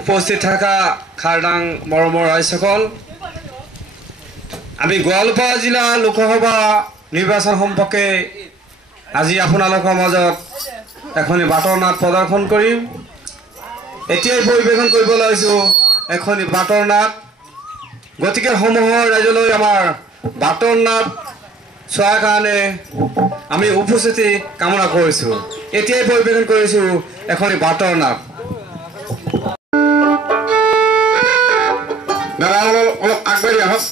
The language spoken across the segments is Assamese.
উপস্থিত থাকা খাৰডাং মৰমৰ ৰাইজসকল, আমি গোৱালপাৰা জিলা লোকসভা নিৰ্বাচন সম্পৰ্কে আজি আপোনালোকৰ মাজত এখনি বাটৰ নাট প্ৰদৰ্শন কৰিম। এতিয়াই পৰিৱেশন কৰিব লৈছোঁ এখনি বাটৰ নাট। গতিকে সমূহৰ ৰাইজলৈ আমাৰ বাটৰ নাট চোৱাৰ কাৰণে আমি উপস্থিতি কামনা কৰিছোঁ। এতিয়াই পৰিৱেশন কৰিছোঁ এখনি বাটৰ নাট। অলপ আগবাঢ়ি আহক।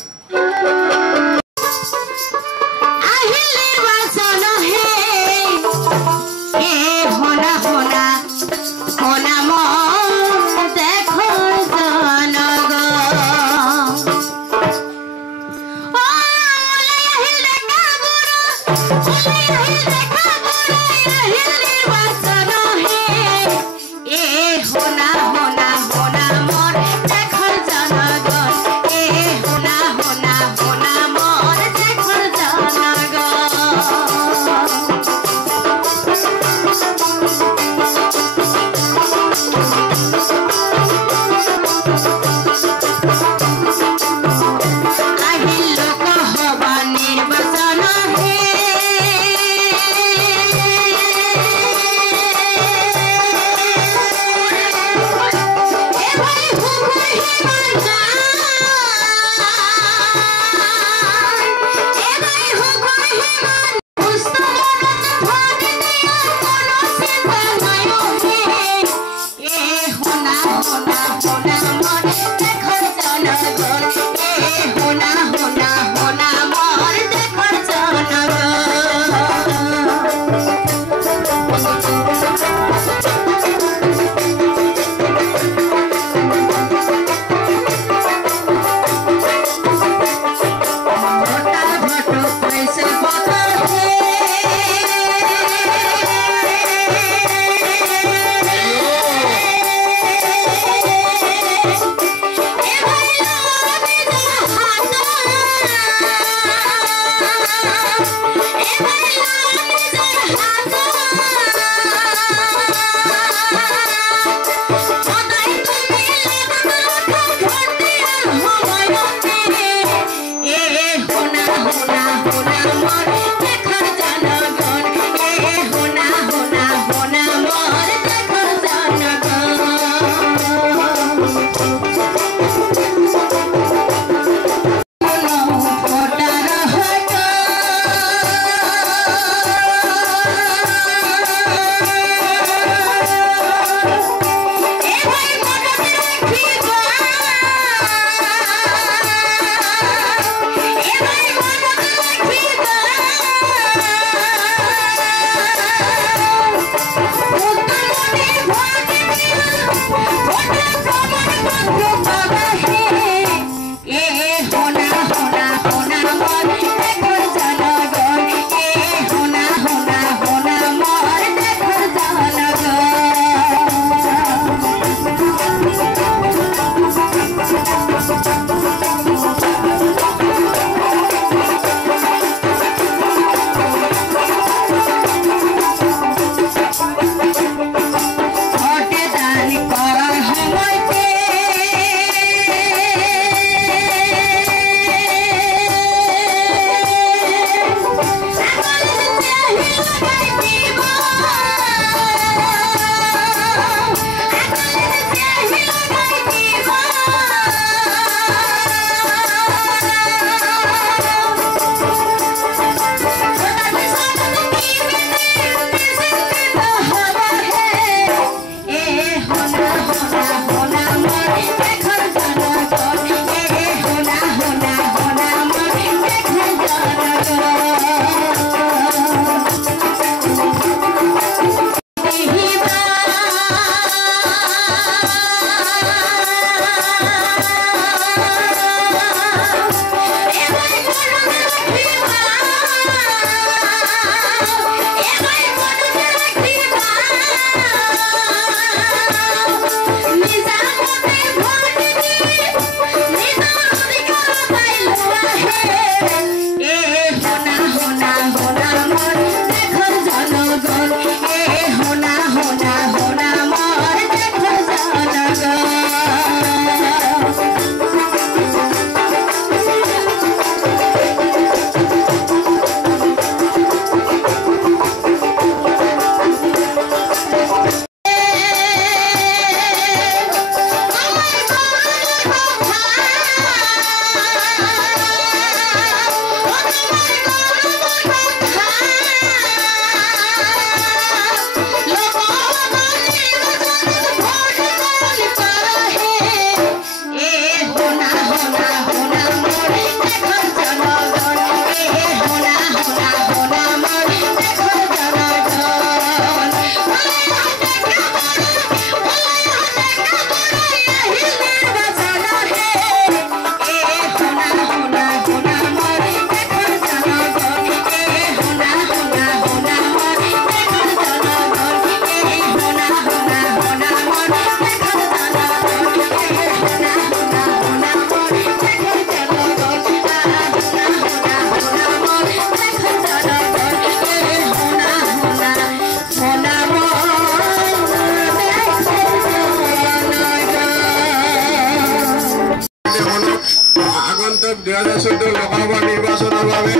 2014 লোকসভা নিৰ্বাচনৰ বাবে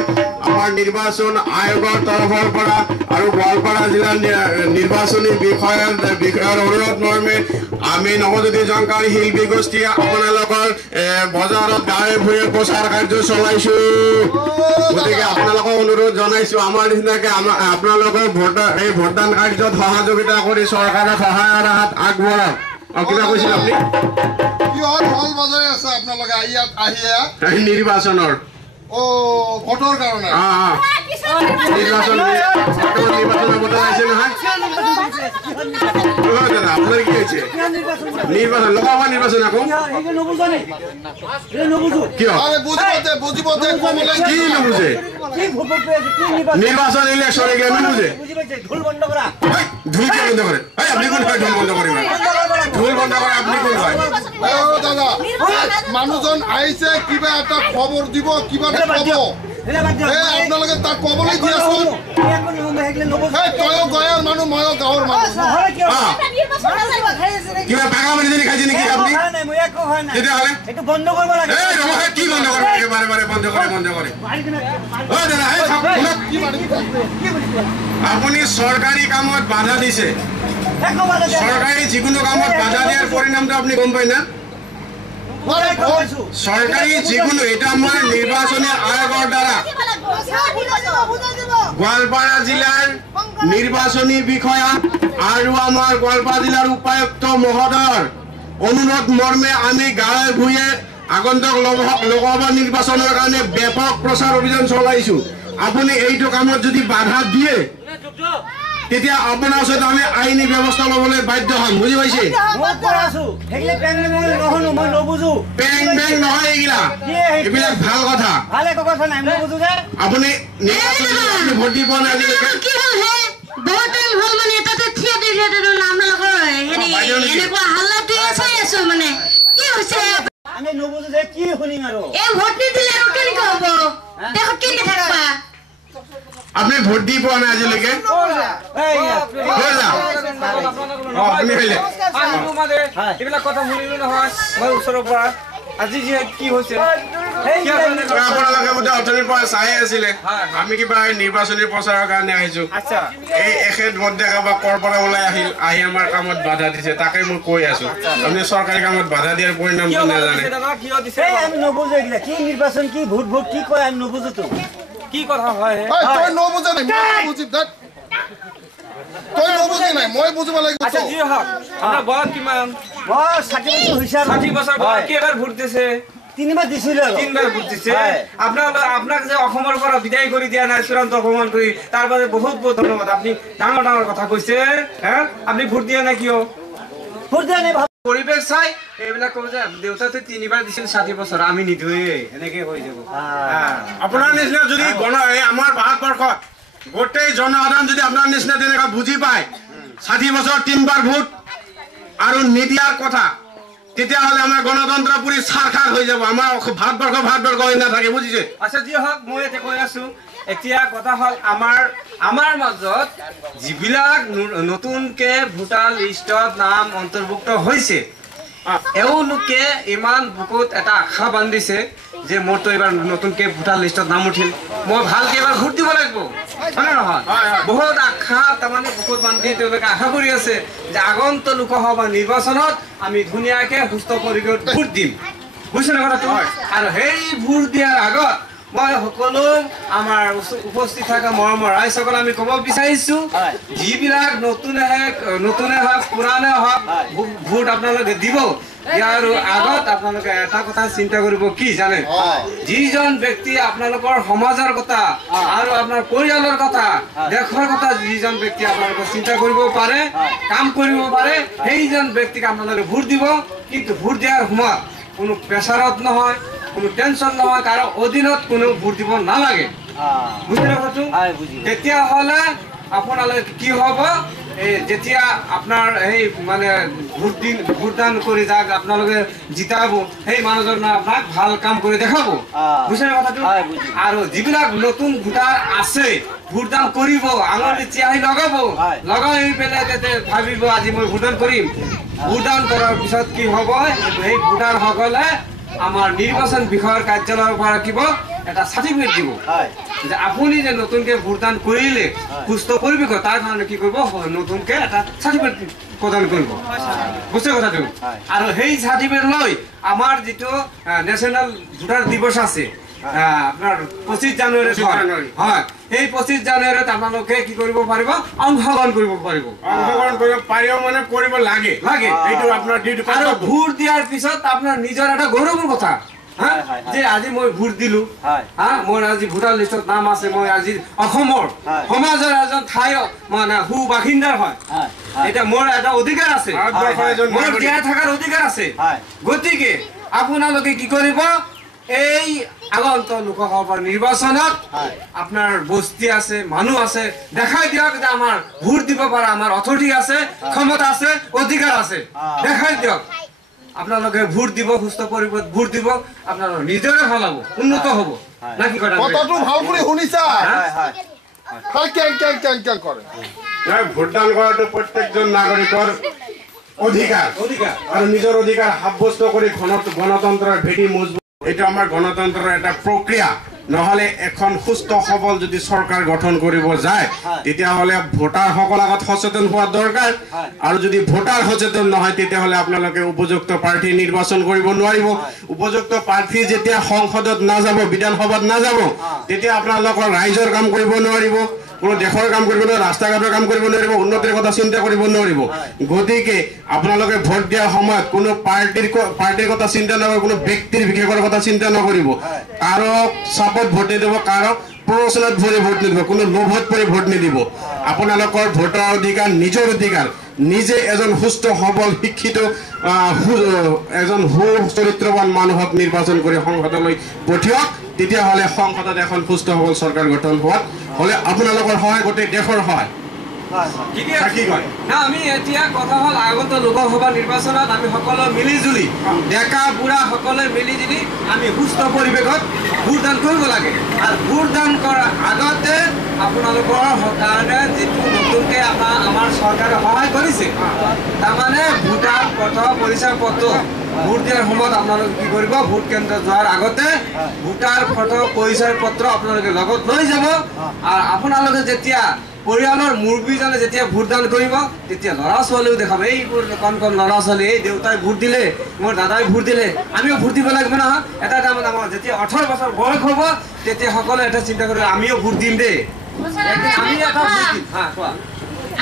আমাৰ নিৰ্বাচন আয়োগৰ তৰফৰ পৰা আৰু গোৱালপাৰা জিলাৰ নিৰ্বাচনী বিষয়াৰ অনুৰোধ মৰ্মে আমি নৱজ্যোতি জংকাৰী শিল্পী গোষ্ঠীয়ে আপোনালোকৰ বজাৰত গাঁৱে ভূঞে প্ৰচাৰ কাৰ্য চলাইছো। গতিকে আপোনালোকক অনুৰোধ জনাইছো আমাৰ নিচিনাকে আপোনালোকৰ এই ভোটদান কাৰ্যত সহযোগিতা কৰি চৰকাৰক সহায়ৰ হাত আগবঢ়াওক। কিবা কৈছিল আপুনি? নিৰ্বাচনৰ ভোটৰ কাৰণে নিৰ্বাচন ভোটৰ আহিছে নহয়। আপোনাৰ কি হৈছে নিৰ্বাচন লোকসভা নিৰ্বাচন আকৌ কিয় কি নুবুজে? নিৰ্বাচন ইলেকশ্যন এইগিলা নুবুজে। ঢোল বন্ধ কৰে আপুনি কোন হয়? ঢোল বন্ধ কৰিব ঢোল বন্ধ কৰে আপুনি কোন হয়? দাদা মানুহজন আহিছে কিবা এটা খবৰ দিব কিবা এটা কব আপোনালোকে তাক কবলৈ দিয়াচোন। তয়ো গয়াৰ মানুহ ময়ো গাঁৱৰ মানুহ। কিবা পাগা মানুহজনী খাইছে নেকি আপুনি? তেতিয়াহ'লে কি বন্ধ কৰে? বাৰে বাৰে বন্ধ কৰে আপুনি চৰকাৰী কামত বাধা দিছে। চৰকাৰী যিকোনো কামত বাধা দিয়াৰ পৰিণামটো আপুনি গম পায় না? চৰকাৰী যিকোনো এটা মই নিৰ্বাচনী আয়োগৰ দ্বাৰা গোৱালপাৰা জিলাৰ নিৰ্বাচনী বিষয়া আৰু আমাৰ গোৱালপাৰা জিলাৰ উপায়ুক্ত মহোদয়ৰ অনুৰোধ মৰ্মে আমি গাঁৱে ভূঞে আগন্তুক লোকসভা নিৰ্বাচনৰ কাৰণে ব্যাপক প্ৰচাৰ অভিযান চলাইছো। আপুনি এইটো কামত যদি বাধা দিয়ে তেতিয়া আপোনাৰ ওচৰত আমি আইনী ব্যৱস্থা ল'বলৈ বাধ্য হ'ম। বুজি পাইছে? পেং বেং নহয় এইবিলাক ভাল কথা। আপুনি ভোট দি পোৱা নাই আজিলৈকে? আপুনি ভোট দি পোৱা নাই আজিলৈকে? এইবিলাক কথা শুনিলো নহয় মই ওচৰৰ পৰা। আজি কি হৈছে আপোনালোকে অথনিৰ পৰা চাই আছিলে আমি কিবা নিৰ্বাচনী প্ৰচাৰৰ কাৰণে আহিছো। এই এখেত ভোট দেখা বা কৰ পৰা ওলাই আহি আমাৰ কামত বাধা দিছে তাকে মই কৈ আছো। আপুনি চৰকাৰী কামত বাধা দিয়াৰ পৰিণামটো নাজানে। কি নিৰ্বাচন কি ভোট ভোট কি কয় আমি নুবুজো। কি কথা হয় তই নবুজা নাই তই নবুজি নাই মই বুজিব লাগিব। আপোনাৰ বয়স কিমান? 60 বছৰ। কেইবাৰ ভোট দিছে? 3 বাৰ দিছিলো। 3 বাৰ ভোট দিছে। আপোনাক যে অসমৰ পৰা বিদায় কৰি দিয়া নাই চূড়ান্ত অপমান কৰি তাৰ বাবে বহুত বহুত ধন্যবাদ। আপুনি ডাঙৰ ডাঙৰ কথা কৈছে। আপুনি ভোট দিয়া নাই কিয়? ভোট দিয়া নাই পৰিৱেশ চাই এইবিলাক কব যে দেউতাতে 3 বাৰ দিছিল 60 বছৰ আমি নিদোৱে এনেকে হৈ যাব। আপোনাৰ নিচিনা যদি আমাৰ ভাৰতবৰ্ষত গোটেই জনসাধাৰণ যদি আপোনাৰ নিচিনা তেনেকুৱা বুজি পায় 60 বছৰ 3 বাৰ ভোট আৰু নিদিয়াৰ কথা তেতিয়াহ'লে আমাৰ গণতন্ত্ৰ পুৰি চাৰখাৰ হৈ যাব। আমাৰ ভাৰতবৰ্ষ হৈ নাথাকে। বুজিছে? আচ্ছা যি হওক মই এতিয়া কৈ আছো এতিয়া কথা হ'ল আমাৰ মাজত যিবিলাক নতুনকে ভোটাৰ লিষ্টত নাম অন্তৰ্ভুক্ত হৈছে এওঁলোকে ইমান বুকুত এটা আশা বান্ধিছে যে মোৰতো এবাৰ নতুনকে ভোটাৰ লিষ্টত নাম উঠিল মই ভালকে এবাৰ ভোট দিব লাগিব। হয়নে নহয়? বহুত আশা তাৰমানে বুকুত বান্ধি তেওঁলোকে আশা কৰি আছে যে আগন্তুক লোকসভা নিৰ্বাচনত আমি ধুনীয়াকে সুস্থ পৰিৱেশত ভোট দিম। বুজিছে নে কথাটো? আৰু সেই ভোট দিয়াৰ আগত মই সকলো আমাৰ উপস্থিত থকা মৰমৰ ৰাইজসকল আমি ক'ব বিচাৰিছো যিবিলাক নতুনে হওক পুৰাণে হওক ভোট আপোনালোকে দিব ইয়াৰ আগত আপোনালোকে এটা কথা চিন্তা কৰিব কি জানে? যিজন ব্যক্তি আপোনালোকৰ সমাজৰ কথা আৰু আপোনাৰ পৰিয়ালৰ কথা দেশৰ কথা যিজন ব্যক্তি আপোনালোকে চিন্তা কৰিব পাৰে কাম কৰিব পাৰে সেইজন ব্যক্তিক আপোনালোকে ভোট দিব। কিন্তু ভোট দিয়াৰ সময়ত কোনো প্ৰেছাৰত নহয় কোনো টেনশ্যন নহয় কাৰো অধীনত কোনো ভোট দিব নালাগে। বুজিলে কথাটো? তেতিয়াহ'লে আপোনালোকে কি হ'ব যেতিয়া আপোনাৰ এই মানে ভোটদান কৰি যাক আপোনালোকে জিতাব সেই মানুহজনে আপোনাক ভাল কাম কৰি দেখাব। বুজিলে কথাটো? আৰু যিবিলাক নতুন ভোটাৰ আছে ভোটদান কৰিব আঙুলি চিয়াহী লগাই পেলাই ভাবিব আজি মই ভোটদান কৰিম। ভোটদান কৰাৰ পিছত কি হ'ব সেই ভোটাৰসকলে আমাৰ নিৰ্বাচন বিষয়ৰ কাৰ্যালয়ৰ পৰা কিব এটা চাৰ্টিফিকেট দিব যে আপুনি যে নতুনকে ভোটদান কৰিলে সুস্থ পৰিৱেশ তাৰ কাৰণে কি কৰিব নতুনকে এটা চাৰ্টিফিকেট প্ৰদান কৰিব বুজিছে কথাটো আৰু সেই চাৰ্টিফিকেট লৈ আমাৰ যিটো নেশ্যনেল ভোটাৰ দিৱস আছে আপনাৰ 25 জানুয়াৰি হয় এই 25 জানুয়াৰিত আপোনালোকে কি কৰিব পাৰিব অংশগ্ৰহণ কৰিব পাৰিব অংশগ্ৰহণ কৰিব পাৰিব মানে কৰিব লাগে লাগে এইটো আপোনাৰ ডিউটি আৰু ভোট দিয়াৰ পিছত আপোনাৰ নিজৰ এটা গৌৰৱৰ কথা যে আজি মই ভোট দিলো মোৰ আজি ভোটাৰ লিষ্টত নাম আছে মই আজি অসমৰ সমাজৰ এজন ঠাই মানে সু বাসিন্দাৰ হয় এটা মোৰ এটা অধিকাৰ আছে মোৰ জীয়াই থকাৰ অধিকাৰ আছে গতিকে আপোনালোকে কি কৰিব এই আগন্ত লোকসভাৰ নিৰ্বাচনত আপোনাৰ বস্তি আছে মানুহ আছে দেখাই দিয়ক যে আমাৰ ভোট দিব পৰা আমাৰ অথৰিটি আছে ক্ষমতা আছে অধিকাৰ আছে দেখাই দিয়ক আপোনালোকে ভোট দিব সুস্থ পৰিৱেশ ভোট দিব আপোনালোকৰ নিজৰে ভাল হ'ব উন্নত হ'ব না কি কথা কথাটো ভাল কৰি শুনিছা হয় কেং কৰে ভোটদান কৰাটো প্ৰত্যেকজন নাগৰিকৰ অধিকাৰ আৰু নিজৰ অধিকাৰ সাব্যস্ত কৰি গণতন্ত্ৰৰ ভেটি মজবুত এটা আমাৰ গণতন্ত্ৰৰ এটা প্ৰক্ৰিয়া নহলে এখন সুস্থ সবল যদি চৰকাৰ গঠন কৰিব যায় তেতিয়াহলে ভোটাৰসকল আগত সচেতন হোৱা দৰকাৰ আৰু যদি ভোটাৰ সচেতন নহয় তেতিয়াহলে আপোনালোকে উপযুক্ত প্ৰাৰ্থী নিৰ্বাচন কৰিব নোৱাৰিব উপযুক্ত প্ৰাৰ্থী যেতিয়া সংসদত নাযাব বিধানসভাত নাযাব তেতিয়া আপোনালোকৰ ৰাইজৰ কাম কৰিব নোৱাৰিব কোনো দেশৰ কাম কৰিব নোৱাৰিব ৰাস্তা ঘাটৰ কাম কৰিব নোৱাৰিব উন্নতিৰ কথা চিন্তা কৰিব নোৱাৰিব গতিকে আপোনালোকে ভোট দিয়াৰ সময়ত কোনো পাৰ্টিৰ কথা চিন্তা নকৰিব কোনো ব্যক্তিৰ বিশেষৰ কথা চিন্তা নকৰিব কাৰক চাপত ভোট নিদিব কাৰক প্ৰৰোচনাত ভৰি ভোট নিদিব কোনো লোভত পৰি ভোট নিদিব আপোনালোকৰ ভোটাৰ অধিকাৰ নিজৰ অধিকাৰ নিজে এজন সুস্থ সবল শিক্ষিত এজন সুচৰিত্ৰৱান মানুহক নিৰ্বাচন কৰি সংসদলৈ পঠিয়াওক তেতিয়াহ'লে সংসদত এখন সুস্থ সবল চৰকাৰ গঠন হোৱাত হলে আপোনালোকৰ সহায় গোটেই দেশৰ সহায় আমি এতিয়া কথা হল আগত লোকসভা নিৰ্বাচনত আমি সকলো মিলিজুলি ডেকা বুঢ়া সকলোৱে মিলিজুলি আমি সুস্থ পৰিৱেশত ভোটদান কৰিব লাগে আৰু ভোটদান কৰাৰ আগতে আপোনালোকৰ কাৰণে যিটো নতুনকৈ আমাৰ চৰকাৰে সহায় কৰিছে তাৰমানে ভোটাৰ পত্ৰ পৰিচয় পত্ৰ ভোট দিয়াৰ সময়ত আপোনালোকে কি কৰিব ভোট কেন্দ্ৰ যোৱাৰ আগতে ভোটাৰ ফটো পৰিচয় পত্ৰ আপোনালোকে লগত লৈ যাব আৰু আপোনালোকে যেতিয়া পৰিয়ালৰ মুৰব্বীজনে যেতিয়া ভোটদান কৰিব তেতিয়া ল'ৰা ছোৱালীও দেখাব এইবোৰ কণ কণ ল'ৰা ছোৱালী এই দেউতাই ভোট দিলে মোৰ দাদাই ভোট দিলে আমিও ভোট দিব লাগিব নহয় এটা মানে আমাৰ যেতিয়া 18 বছৰ বয়স হ'ব তেতিয়া সকলোৱে এটা চিন্তা কৰিব আমিও ভোট দিম দেই আমি এটা ভোট দিম কোৱা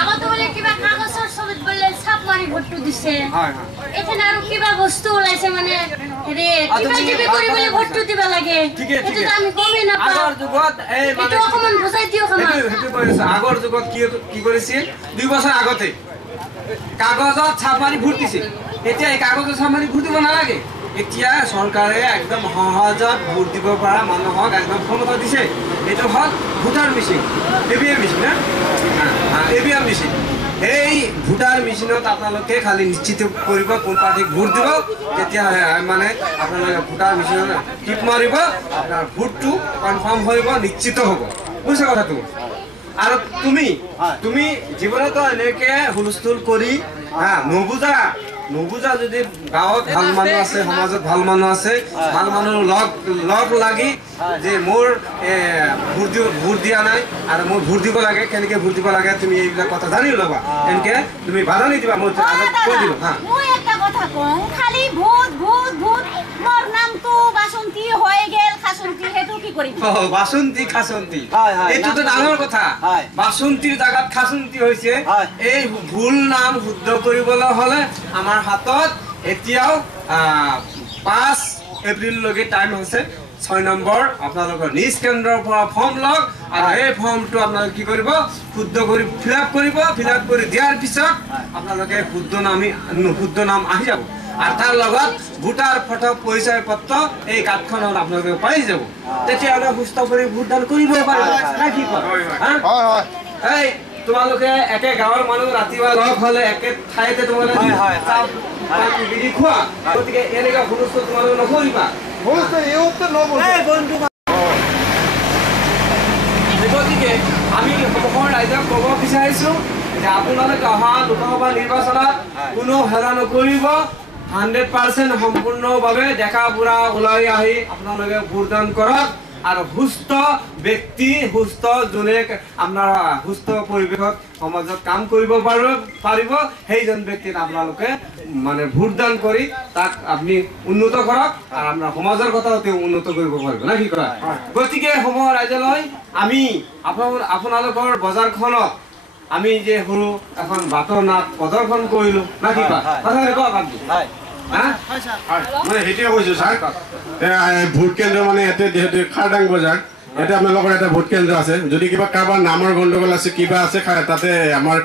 আগতে বলে কিবা কাগজৰ ছবিত বলে ছাপ মাৰি ভোটটো দিছে হয় এখানে আৰু কিবা বস্তু ওলাইছে মানে হেৰি কিবা কৰিবলৈ ভোটটো দিব লাগে এটো আমি গমেই নাপাওঁ আগৰ যুগত এই মানে এটো অকমান বুজাই দিও খানা হেতু কৰিছে আগৰ যুগত কি কৰিছিল 2 বছৰ আগতে কাগজত ছাপ মাৰি ভোট দিছিল এতিয়া এই কাগজত ছাপ মাৰি ভোট দিব নালাগে এতিয়া চৰকাৰে একদম সহজত ভোট দিব পৰা মানুহক একদম ক্ষমতা দিছে এইটো হ'ল voter machine EVM machine EVM machine এই ভোটাৰ মেচিনত আপোনালোকে খালি নিশ্চিত কৰিব কোন পাৰ্টিক ভোট দিব তেতিয়া মানে আপোনালোকে ভোটাৰ মেচিনত টিপ মাৰিব আপোনাৰ ভোটটো কনফাৰ্ম হ'ব নিশ্চিত হ'ব বুজিছে কথাটো আৰু তুমি জীৱনত এনেকে হুলস্থুল কৰি নুবুজা যদি গাঁৱত ভাল মানুহ আছে সমাজত ভাল মানুহ আছে ভাল মানুহ লগ লাগি যে মোৰ ভোট দিয়া নাই আৰু মোৰ ভোট দিব লাগে কেনেকৈ ভোট দিব লাগে তুমি এইবিলাক কথা জানি ল'বা এনেকৈ তুমি বাধা নিদিবা মই কৈ দিলোঁ মই এটা কথা কওঁ খালি ভোট মোৰ নামটো বাসন্তী হৈ গেল খাসন্তী হেতু কি কৰিম বাসন্তী খাসন্তী এইটোতো ডাঙৰ কথা বাসন্তীৰ জাগাত খাসন্তী হৈছে এই ভুল নাম শুদ্ধ কৰিবলৈ হ'লে আমাৰ হাতত এতিয়াও 5 এপ্ৰিললৈকে টাইম হৈছে 6 নম্বৰ আপোনালোকৰ নিজ কেন্দ্ৰৰ পৰা ফৰ্ম লওক আৰু এই ফৰ্মটো আপোনালোকে কি কৰিব শুদ্ধ কৰি ফিল আপ কৰি দিয়াৰ পিছত আপোনালোকে শুদ্ধ নাম আহি যাব আৰু তাৰ লগত ভোটাৰ ফটো পৰিচয় পত্ৰ এই কাৰ্ডখনত আপোনালোকে পাই যাব তেতিয়াহ'লে সুস্থ কৰি ভোটদান কৰিব পাৰিব এই তোমালোকে একে গাঁৱৰ মানুহ ৰাতিপুৱা লগ হ'লে একে ঠাইতে তোমালোকে বিধি খোৱা গতিকে এনেকুৱা হুলস্থুল তোমালোকে নকৰিবা গতিকে আমি অসমৰ ৰাইজক ক'ব বিচাৰিছোঁ যে আপোনালোকে অহা লোকসভা নিৰ্বাচনত কোনো হেলা নকৰিব 100% সম্পূৰ্ণভাৱে ডেকা বুঢ়া ওলাই আহি আপোনালোকে ভোটদান কৰক আৰু সুস্থ ব্যক্তি সুস্থ যোনে আপোনাৰ সুস্থ পৰিৱেশত সমাজত কাম কৰিব পাৰিব সেইজন ব্যক্তিক আপোনালোকে মানে ভোটদান কৰি তাক আপুনি উন্নত কৰক আৰু আপোনাৰ সমাজৰ কথাও তেওঁ উন্নত কৰিব পাৰিব না কি কৰা গতিকে সময় ৰাইজলৈ আমি আপোনালোকৰ বজাৰখনত আমি যে সৰু এখন বাটৰ নাট প্ৰদৰ্শন কৰিলো না কি কয় কওক আপুনি মানে সেইটোৱে কৈছো ছাৰ ভোট কেন্দ্ৰ মানে ইয়াতে যিহেতু খাৰদাং বজাৰ ইয়াতে আপোনালোকৰ এটা ভোট কেন্দ্ৰ আছে যদি কিবা কাৰোবাৰ নামৰ গণ্ডগোল আছে কিবা আছে তাতে আমাৰ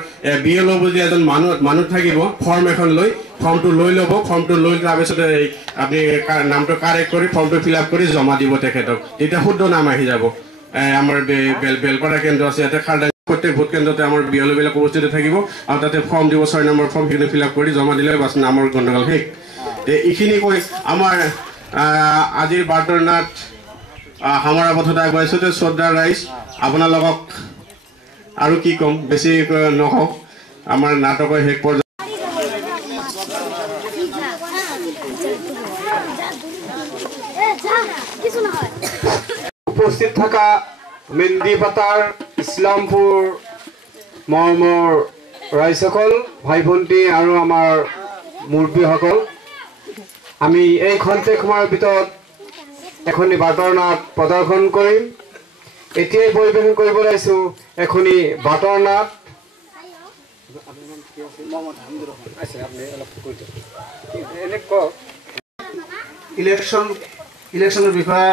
BLO বুলি এজন মানুহ থাকিব ফৰ্ম এখন লৈ ফৰ্মটো লৈ ল'ব ফৰ্মটো লৈ তাৰপিছত আপুনি নামটো কাৰেক্ট কৰি ফৰ্মটো ফিল আপ কৰি জমা দিব তেখেতক তেতিয়া শুদ্ধ নাম আহি যাব আমাৰ বেলপাৰা কেন্দ্ৰ আছে ইয়াতে খাৰদাং প্ৰত্যেক ভোট কেন্দ্ৰতে আমাৰ BLO বিলাক উপস্থিত থাকিব আৰু তাতে ফৰ্ম দিব 6 নম্বৰ ফৰ্ম সেইখিনি ফিল আপ কৰি জমা দিলে বাছ নামৰ গণ্ডগোল শেষ এইখিনি কৈ আমাৰ আজিৰ বাটৰ নাট সামৰা পথত আগবাঢ়িছোঁ শ্ৰদ্ধা ৰাইজ আপোনালোকক আৰু কি ক'ম বেছি নকওঁ আমাৰ নাটকৰ শেষ পৰ্যায়ত উপস্থিত থকা মেন্দিপাতাৰ ইছলামপুৰ মৰমৰ ৰাইজসকল ভাই ভণ্টি আৰু আমাৰ মুৰব্বীসকল আমি এই খন্তেক সময়ৰ ভিতৰত এখনি বাটৰ নাট প্ৰদৰ্শন কৰিম এতিয়াই পৰিৱেশন কৰিব লাগিছোঁ এখনি বাটৰ নাট ইলেকশ্যনৰ বিষয়ে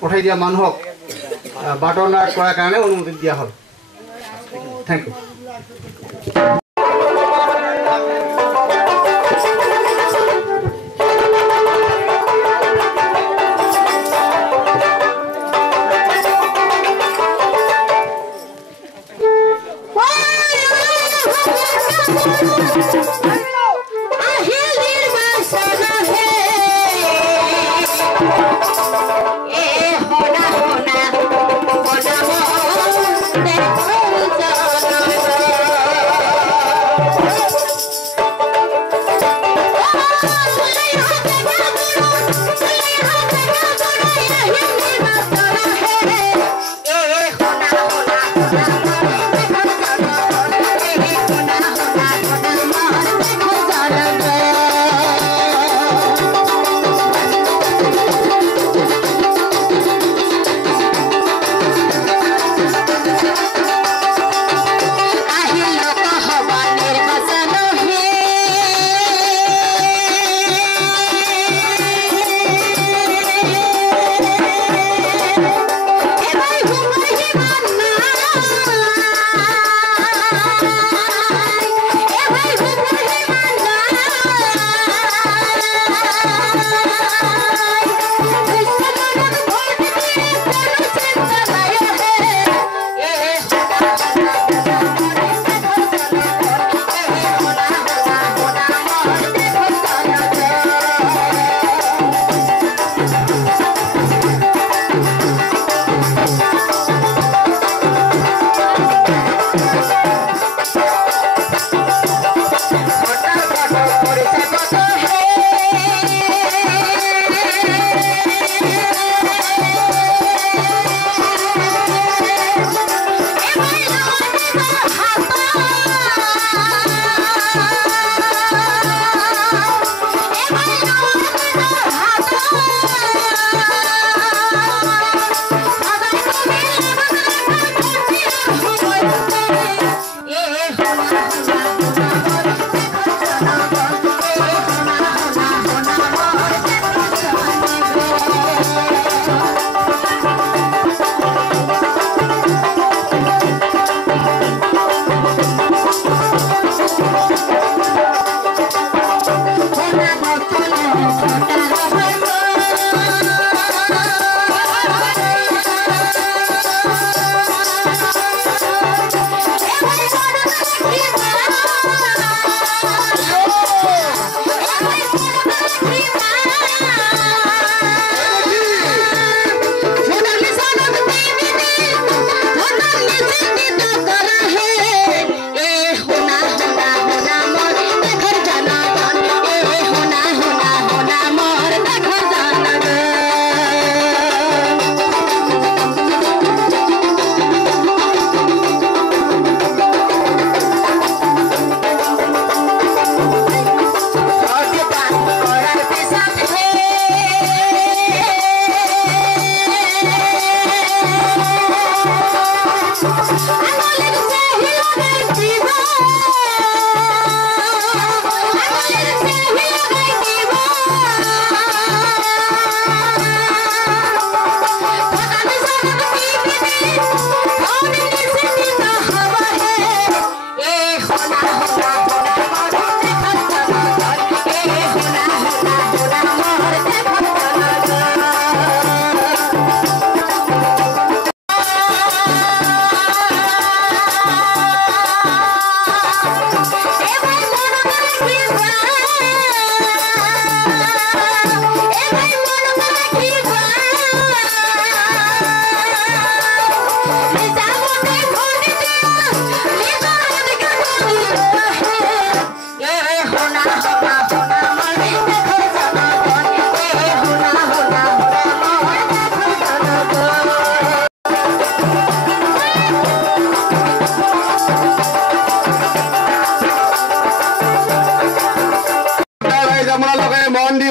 পঠাই দিয়া মানুহক বাটৰ নাট কৰাৰ কাৰণে অনুমতি দিয়া হ'ল থেংক ইউ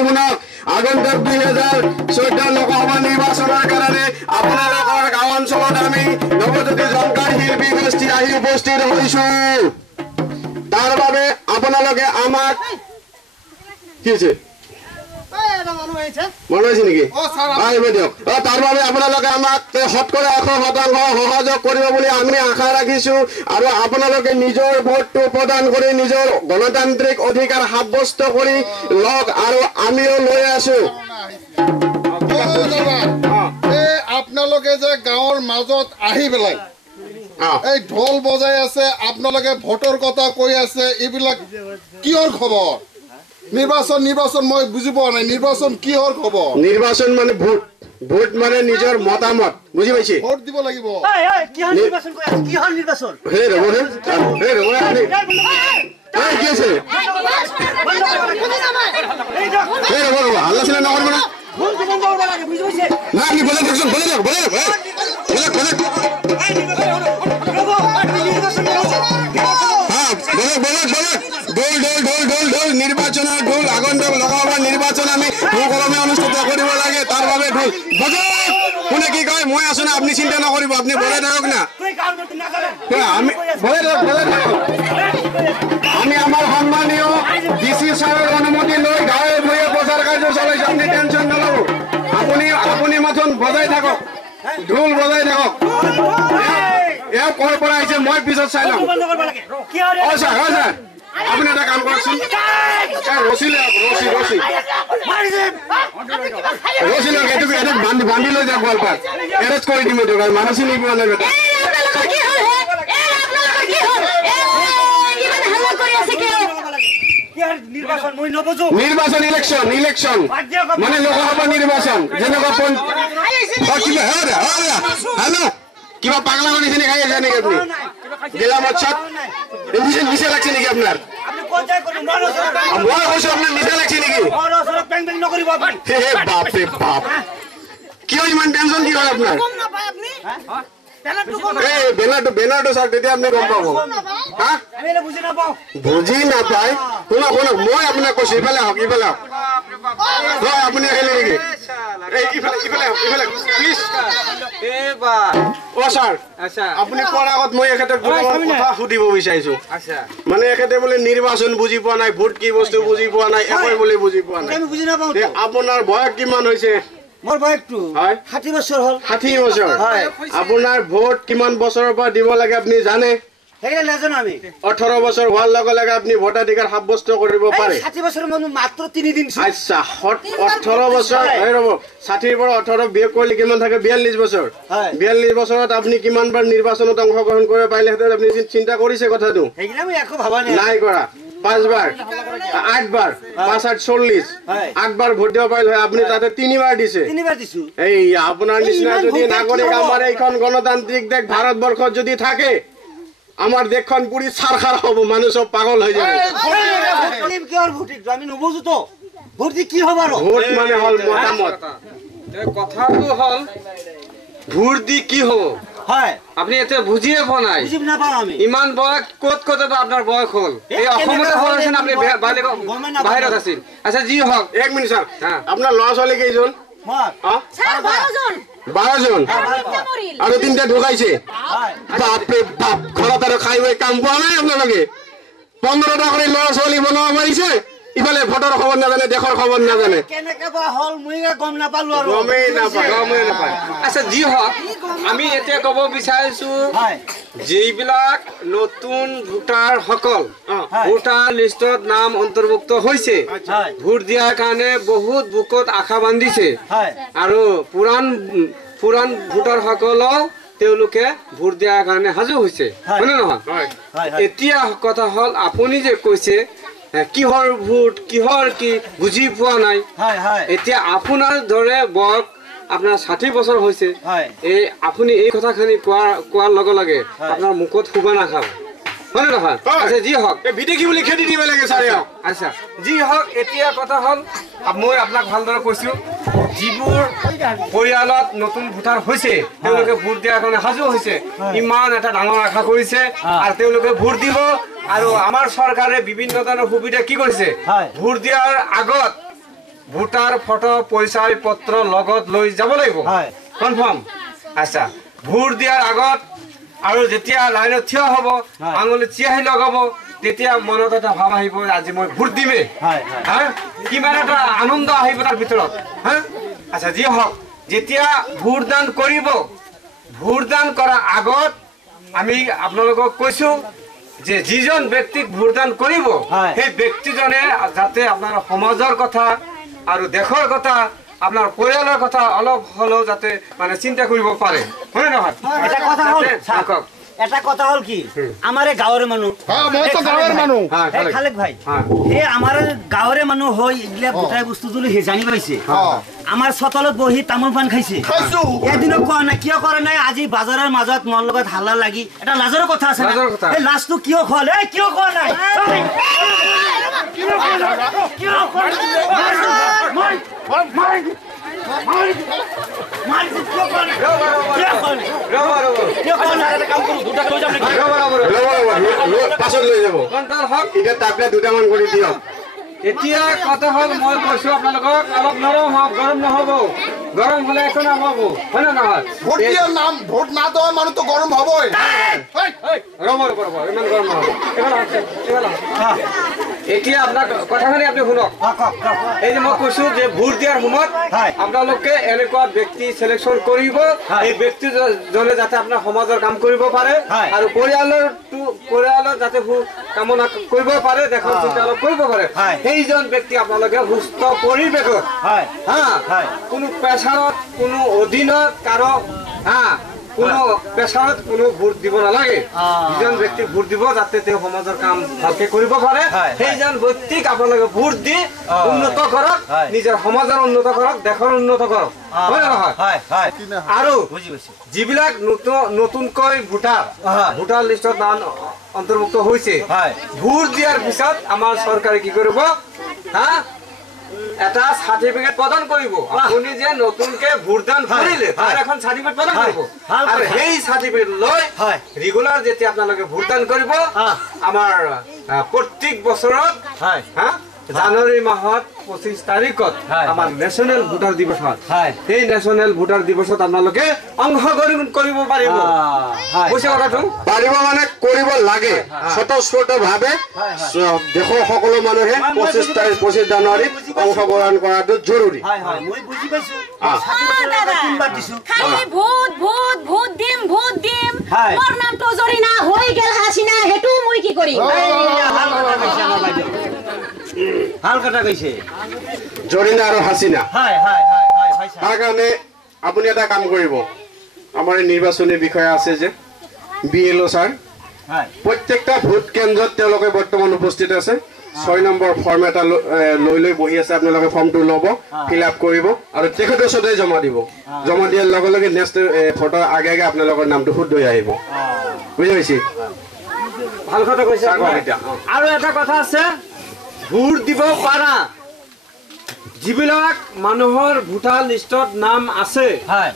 শুনক আগন্তুক 2014 লোকসভা নিৰ্বাচনৰ কাৰণে আপোনালোকৰ গাঁও অঞ্চলত আমি নৱজ্যোতি জংকাৰ শিল্পী গোষ্ঠী আহি উপস্থিত হৈছো তাৰ বাবে আপোনালোকে আমাক কি হৈছে মানুহ আহিছে নেকি আহিব দিয়ক তাৰ বাবে আপোনালোকে আমাক শতকৰা 100% সহযোগ কৰিব বুলি আমি আশা ৰাখিছো আৰু আপোনালোকে নিজৰ ভোটটো প্ৰদান কৰি নিজৰ গণতান্ত্ৰিক অধিকাৰ সাব্যস্ত কৰি লওক আৰু আমিও লৈ আছো আপোনালোকে যে গাঁৱৰ মাজত আহি পেলাই এই ঢোল বজাই আছে আপোনালোকে ভোটৰ কথা কৈ আছে এইবিলাক কিহৰ খবৰ নিৰ্বাচন মই বুজি পোৱা নাই নিৰ্বাচন কিহৰ খবৰ নিৰ্বাচন মানে ভোট মানে নিজৰ মতামত বুজি পাইছে ভোট দিব লাগিব কিহৰ নিৰ্বাচন কৈ আছে কিহৰ নিৰ্বাচন হে ৰব কি আছে আল্লাহ ছিল নকৰিব না না আপনি বলে থাকছেন বলে ঢোল নিৰ্বাচনৰ ঢোল আগন্তুক লোকসভা নিৰ্বাচন আমি সুকলমে অনুষ্ঠিত কৰিব লাগে তাৰ বাবে ঢোল বজাওক কোনে কি কয় মই আছো না আপুনি চিন্তা নকৰিব আপুনি বলে থাকক না আমি আমাৰ সন্মানীয় ডিসি সাহেবৰ অনুমতি লৈ গাঁৱে ভূঞে প্ৰচাৰ কাৰ্য চলাইছো আপুনি টেনচন নল'ব আপুনি মাথোন বজাই থাকক ঢোল বজাই থাকক এয়া কৰ পৰা আহিছে মই পিছত চাই ল'ম ছাৰ আপুনি এটা কাম কৰকচোন ৰছী লওক এইটো বান্ধি লৈ যাওক গোৱালপাৰ এৰেষ্ট কৰি দিম এইটো মানুহ চিনি পোৱা নাই বেটা নিৰ্বাচন ইলেকশ্যন মানে লোকসভা নিৰ্বাচন যেনেকুৱা কিবা পাগলা কৰিছে নেকি খাই আছে নেকি আপুনি গেলা মচ্ছাত নিচা লাগছে নেকি আপোনাৰ মই কৈছো আপোনাৰ নিচা লাগছে নেকি বাপৰে বাপ কিয় ইমান টেনচন কি হয় আপোনাৰ বেনাৰটো চাওক তেতিয়া আপুনি গম পাব বুজি নাপায় শুনক মই আপোনাক কৈছো ইফালে আহক হয় আপুনি আহিলে নেকি আপুনি কোৱাৰ আগত মই এখেতক কথা সুধিব বিচাৰিছো মানে এখেতে বোলে নিৰ্বাচন বুজি পোৱা নাই ভোট কি বস্তু বুজি পোৱা নাই একোৱে বোলে বুজি পোৱা নাই আপোনাৰ বয়স কিমান হৈছে মোৰ বয়সটো 60 বছৰ হ'ল 60 বছৰ আপোনাৰ ভোট কিমান বছৰৰ পৰা দিব লাগে আপুনি জানে হেগলে নাজানো আমি 18 বছৰ হোৱাৰ লগে লগে আপুনি ভোটাধিকাৰ সাব্যস্ত কৰিব পাৰে 60 বছৰ মানুহ মাত্ৰ 3 দিন আচ্ছা 18 বছৰ ৰব 60 পৰা 18 বিয়োগ কৰিলে কিমান থাকে 42 বছৰ 42 বছৰত আপুনি কিমান বাৰ নিৰ্বাচনত অংশগ্ৰহণ কৰিব পাৰিলে হেতে আপুনি চিন্তা কৰিছে কথাটো হেগলে মই একো ভাবা নাই কৰা 5 বাৰ 8 বাৰ 5 8 40 8 বাৰ ভোট দিব পাৰিলে আপুনি তাতে 3 বাৰ দিছে এই আপোনাৰ নিচিনা যদি নাগৰিক আমাৰ এইখন গণতান্ত্ৰিক দেশ ভাৰতবৰ্ষত যদি থাকে আমার দেখখন পুরি সারখার হব মানুষ সব পাগল হয়ে যাবে আমি নবুঝো তো ভোট কি হব ভোট মানে হল মতামত কথাটো হল ভোট দি কি হব হয় আপনি এতে বুঝিয়ে পোৱা নাই বুঝি না পাও আমি ইমান বয়স কত আপনাৰ বয়স হল এই অসমতে হলছেন আপনি বাহিৰত আছিল আচ্ছা জি হক 1 মিনিট স্যাৰ আপনাৰ ল'ৰা ছোৱালী কেইজন স্যাৰ 12 জন আৰু 3টা ঢুকাইছে বাপৰে বাপ ঘৰত আৰু খাই কাম পোৱা নাই আপোনালোকে 15টা কৰি ল'ৰা ছোৱালী বনাব পাৰিছে ইফালে ভোটৰ খবৰ নাজানে দেশৰ খবৰ নাজানে কেনেকে বা হল মই গম নাপালো আৰু গমেই নাপায় আচ্ছা জি হক আমি এতিয়া ক'ব বিচাৰিছো যিবিলাক নতুন ভোটাৰ সকল ভোটাৰ লিষ্টত নাম অন্তৰ্ভুক্ত হৈছে ভোট দিয়াৰ কাৰণে বহুত বুকত আশা বান্ধিছে আৰু পুৰাণ ভোটাৰ সকলক তেওঁলোকে ভোট দিয়াৰ কাৰণে সাজু হৈছে হয়নে নহয় এতিয়া কথা হল আপুনি যে কৈছে কিহৰ ভোট কিহৰ কি বুজি পোৱা নাই এতিয়া আপোনাৰ দৰে বয়স আপোনাৰ 60 বছৰ হৈছে এই আপুনি এই কথাখিনি কোৱাৰ লগে লগে আপোনাৰ মুখত শুবা নাখাব হয় নহয় আচ্ছা জি হক বিদেশী বুলি খেদি দিব লাগে ছাৰ আচ্ছা জি হক এতিয়া কথা হল মই আপোনাক ভালদৰে কৈছো যিবোৰ পৰিয়ালত নতুন ভোটাৰ হৈছে তেওঁলোকে ভোট দিয়াৰ কাৰণে সাজু হৈছে ইমান এটা ডাঙৰ আশা কৰিছে আৰু তেওঁলোকে ভোট দিব আৰু আমাৰ চৰকাৰে বিভিন্ন ধৰণৰ সুবিধা কি কৰিছে ভোট দিয়াৰ আগত ভোটাৰ ফটো পৰিচয় পত্ৰ লগত লৈ যাব লাগিব হয়। কনফাৰ্ম আচ্ছা ভোট দিয়াৰ আগত আৰু যেতিয়া লাইনত থিয় হ'ব হয়। আঙুলি চিয়াহী লগাব তেতিয়া মনত এটা ভাৱ আহিব আজি মই ভোট দিমেই হয়, হা কিমান এটা আনন্দ আহিব তাৰ ভিতৰত হা আচ্ছা যি হওক যেতিয়া ভোটদান কৰিব ভোটদান কৰাৰ আগত আমি আপোনালোকক কৈছো যে যিজন ব্যক্তিক ভোটদান কৰিব হয়। সেই ব্যক্তিজনে যাতে আপোনাৰ সমাজৰ কথা আৰু দেশৰ কথা আপোনাৰ পৰিয়ালৰ কথা অলপ হ'লেও যাতে মানে চিন্তা কৰিব পাৰে হয় নহয় এটা কথা হ'ল যাতে কওক। এটা কথা হ'ল কি আমাৰ এই গাঁৱৰে মানুহ হ্যাঁ মইতো গাঁৱৰ মানুহ হ্যাঁ, এই খালেক ভাই হ্যাঁ। এই আমাৰ গাঁৱৰে মানুহ হৈ এইবিলাক গোটাই বস্তুটো সি জানি পাইছে হ্যাঁ। আমাৰ চোতালত বহি তামোল পাণ খাইছে খাইছো এদিনো কোৱা নাই কিয় কৰা নাই আজি বাজাৰৰ মাজত মোৰ লগত হাল্লা লাগি এটা লাজৰ কথা আছে না? লাজৰ কথা। এই লাজটো কিয় খোৱালে এই কিয় কোৱা নাই কিয় কোৱা নাই? কিয় কোৱা নাই? মাৰিছে, কিয় কোৱা নাই? কিয় কোৱা নাই? ৰ'ব, ৰ'ব। কিয় কোৱা নাই? এটা কাম কৰো দুটাকে লৈ যাম নেকি? ৰ'ব, ৰ'ব, ৰ'ব। পাছত লৈ যাব কণ্ট্ৰল হওক এতিয়া টেবলেট দুটামান কৰি দিয়ক এতিয়া কথা হ'ল মই কৈছো আপোনালোকক অলপ নৰম হওক গৰম নহ'ব গৰম হ'লে একো নহ'ব হয় নে নহয় ভোট দিয়াৰ নাম ভোট না দেওয়া মানুষ তো গৰম হবই ৰ'ব ৰ'ব ৰ'ব ইমান গৰম নহ'ব এতিয়া আপোনাৰ কথাখিনি আপুনি শুনক এই যে মই কৈছো যে ভোট দিয়াৰ সময়ত হয়। আপোনালোকে এনেকুৱা ব্যক্তি চিলেকশ্যন কৰিব হয়। এই ব্যক্তিজনে যাতে আপোনাৰ সমাজৰ কাম কৰিব পাৰে হয়। আৰু পৰিয়ালৰ যাতে কামনা কৰিব পাৰে দেশৰ চিন্তা অলপ কৰিব পাৰে হয়। সেইজন ব্যক্তি আপোনালোকে সুস্থ পৰিৱেশত হয় হা হয়। কোনো প্ৰেছাৰত কোনো অধীনত কাৰো হা কোনো প্ৰেছাৰত কোনো ভোট দিব নালাগে যিজন ব্যক্তি ভোট দিব যাতে তেওঁ সমাজৰ কাম ভালকে কৰিব পাৰে হয়, সেইজন ব্যক্তিক আপোনালোকে ভোট দি উন্নত কৰক হয়। নিজৰ সমাজৰ উন্নত কৰক দেশৰ উন্নত কৰক হয় নে নহয় হয় হয় আৰু বুজি পাইছো যিবিলাক নতুনকৈ হয়। ভোটাৰ লিষ্টত নাম অন্তৰ্ভুক্ত হৈছে হয়। ভোট দিয়াৰ পিছত আমাৰ চৰকাৰে কি কৰিব হা এটা সাৰ্টিফিকেট প্ৰদান কৰিব আপুনি যে নতুনকে ভোটদান কৰিলে তাৰ এখন সাৰ্টিফিকেট প্ৰদান কৰিব ভাল আৰু কথা। সেই সাৰ্টিফিকেট লৈ হয়। ৰেগুলাৰ যেতিয়া আপোনালোকে ভোটদান কৰিব আমাৰ প্ৰত্যেক বছৰত হয়। হা জানুৱাৰী মাহত 25 তাৰিখত হয়। আমাৰ নেশ্যনেল ভোটাৰ দিৱস হয় হয়। সেই নেশ্যনেল ভোটাৰ দিৱসত আপোনালোকে অংশগ্ৰহণ কৰিব পাৰিব হয় বুজি কথাটো পাৰিব মানে কৰিব লাগে স্বতঃস্ফূৰ্ত ভাৱে দেশৰ সকলো মানুহে 25 জানুৱাৰীত অংশগ্ৰহণ কৰাটো জৰুৰী হয় হয় মই বুজি পাইছো দাদা তিনবাৰ দিছো খালি ভোট ভোট ভোট দিম হয়। মোৰ নামটো জৰিনা হৈ গেল হাসিনা হেতু মই কি কৰিম ভাল কথা কৈছে জৰিনা আৰু হাছিনা হয় হয় হয় হয় হয় ছাৰ। তাৰ কাৰণে আপুনি এটা কাম কৰিব আমাৰ এই নিৰ্বাচনী বিষয়া আছে যে BLO ছাৰ হয় প্ৰত্যেকটা ভোট কেন্দ্ৰত তেওঁলোকে বৰ্তমান উপস্থিত আছে 6 নম্বৰ ফৰ্ম এটা লৈ বহি আছে আপোনালোকে ফৰ্মটো ল'ব ফিল আপ কৰিব আৰু তেখেতৰ ওচৰতে জমা দিব জমা দিয়াৰ লগে লগে নেক্সট ফটোৰ আগে আগে আপোনালোকৰ নামটো শুদ্ধ হৈ আহিব বুজি পাইছে ভাল কথা কৈছে আৰু এটা কথা আছে ভোট দিব পাৰা যিবিলাক মানুহৰ ভোটাৰ লিষ্টত নাম আছে হয়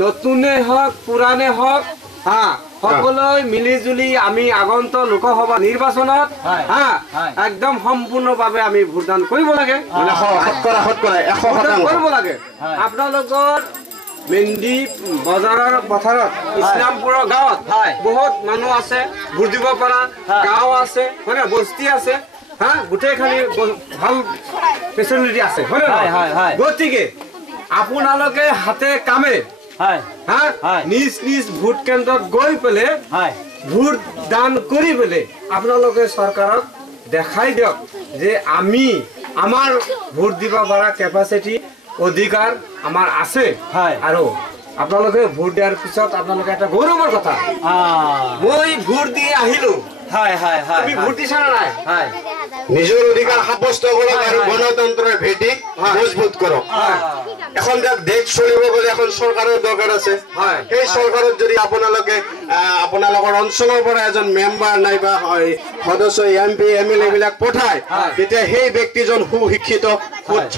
নতুনে হওক পুৰাণে হওক হা সকলোৱে মিলি জুলি আমি আগন্তুক লোকসভা নিৰ্বাচনত হয়, হা হয়। একদম সম্পূৰ্ণভাৱে আমি ভোটদান কৰিব লাগে মানে শতকৰা 100% কৰিব লাগে হয়। আপোনালোকৰ মেন্দি বজাৰৰ পথাৰত ইছলামপুৰৰ গাঁৱত হয়। বহুত মানুহ আছে ভোট দিব পৰা গাঁও আছে হয় নে বস্তি আছে হা গোটেইখিনি ভাল ফেচিলিটি আছে হয় নে হয়, হয়, হয়। গতিকে আপোনালোকে হাতে কামে হয় হা হয়। নিজ নিজ ভোট কেন্দ্ৰত গৈ পেলাই হয় ভোট দান কৰি পেলাই আপোনালোকে চৰকাৰক দেখাই দিয়ক যে আমি আমাৰ ভোট দিব পৰা কেপাচিটি অধিকাৰ আমাৰ আছে হয়। আৰু আপোনালোকে ভোট দিয়াৰ পিছত আপোনালোকে এটা গৌৰৱৰ কথা মই ভোট দি আহিলো হয় হয় হয় তুমি ভোট দিছা নে নাই হয় নিজৰ অধিকাৰ সাব্যস্ত কৰক আৰু গণতন্ত্ৰৰ ভেটি মজবুত কৰক এখন দেশ চলিব গ'লে এখন চৰকাৰৰ দৰকাৰ আছে সেই চৰকাৰত যদি আপোনালোকৰ অঞ্চলৰ পৰা এজন মেম্বাৰ নাইবা সদস্য MP MLA বিলাক পঠায় তেতিয়া সেই ব্যক্তিজন সুশিক্ষিত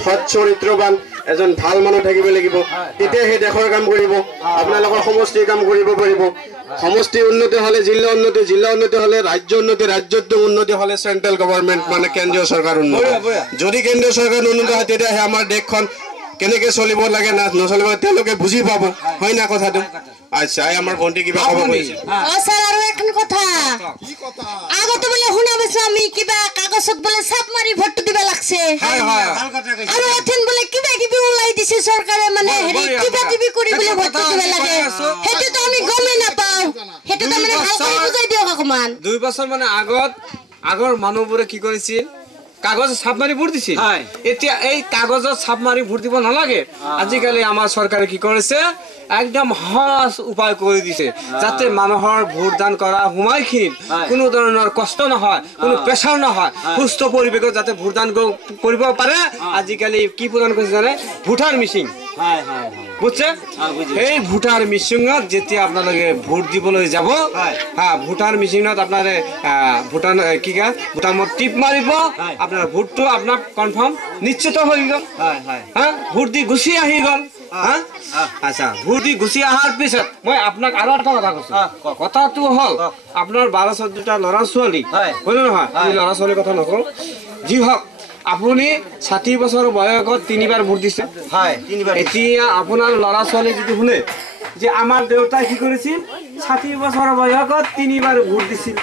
সৎ চৰিত্ৰবান এজন ভাল মানুহ থাকিব লাগিব তেতিয়া সেই দেশৰ কাম কৰিব আপোনালোকৰ সমষ্টিৰ কাম কৰিব পাৰিব সমষ্টি উন্নতি হলে জিলা উন্নতি হলে ৰাজ্য উন্নতি হলে সেন্ট্ৰাল গভৰ্নমেন্ট মানে কেন্দ্ৰীয় চৰকাৰ উন্নতি যদি কেন্দ্ৰীয় চৰকাৰ উন্নতি হয় তেতিয়াহে আমাৰ দেশখন কেনেকে চলিব লাগে না নচলিব তেওঁলোকে বুজি পাব হয় না কথাটো আচ্ছা আমাৰ ভণ্টি কিবা ক'ব কৈছে স্যাৰ আৰু এখন কথা আগতে বলে শুনা পাইছো আমি কিবা কাগজত বলে ছাপ মাৰি ভোট দিবা লাগছে আৰু এথেন বলে কিবা কিবি ওলাই দিছে চৰকাৰে মানে হেৰি কিবা কিবি কৰি বলে ভোট দিবা লাগে হেতু তো আমি গমে নাপাও হেতু তো মানে ভালকৈ বুজাই দিয়ক অকমান 2 বছৰ মানে আগৰ মানুহবোৰে কি কৰিছিল কাগজ ছাপ মাৰি ভোট দিছিল এতিয়া এই কাগজত ছাপ মাৰি ভোট দিব নালাগে আজিকালি আমাৰ চৰকাৰে কি কৰিছে একদম সহজ উপায় কৰি দিছে যাতে মানুহৰ ভোটদান কৰা সময়খিনিত কোনো ধৰণৰ কষ্ট নহয় কোনো প্ৰেছাৰ নহয় সুস্থ পৰিৱেশত যাতে ভোটদান কৰিব পাৰে আজিকালি কি প্ৰদান কৰিছে জানে ভোটাৰ মিচিং বুঝছে এই ভোটাৰ মিচিঙত যেতিয়া আপোনালোকে ভোট দিবলৈ যাব ভোটাৰ মিচিঙত আপোনাৰে ভোটাৰ কি কা ভোটামত টিপ মাৰিব আপোনাৰ ভোটটো আপোনাক কনফাৰ্ম নিশ্চিত হৈ গ'ল ভোট দি গুচি আহি গ'ল আচ্ছা ভোট দি গুচি অহাৰ পিছত মই আপোনাক আৰু এটা কথা কৈছো কথাটো হ'ল আপোনাৰ 12-14টা ল'ৰা ছোৱালী হয় নহয় এই ল'ৰা ছোৱালীৰ কথা নকওঁ যি হওক আপুনি 60 বছৰ বয়সত 3বাৰ ভোট দিছে এতিয়া আপোনাৰ ল'ৰা ছোৱালী যদি শুনে যে আমাৰ দেউতাই কি কৰিছিল 60 বছৰ বয়সত 3বাৰ ভোট দিছিল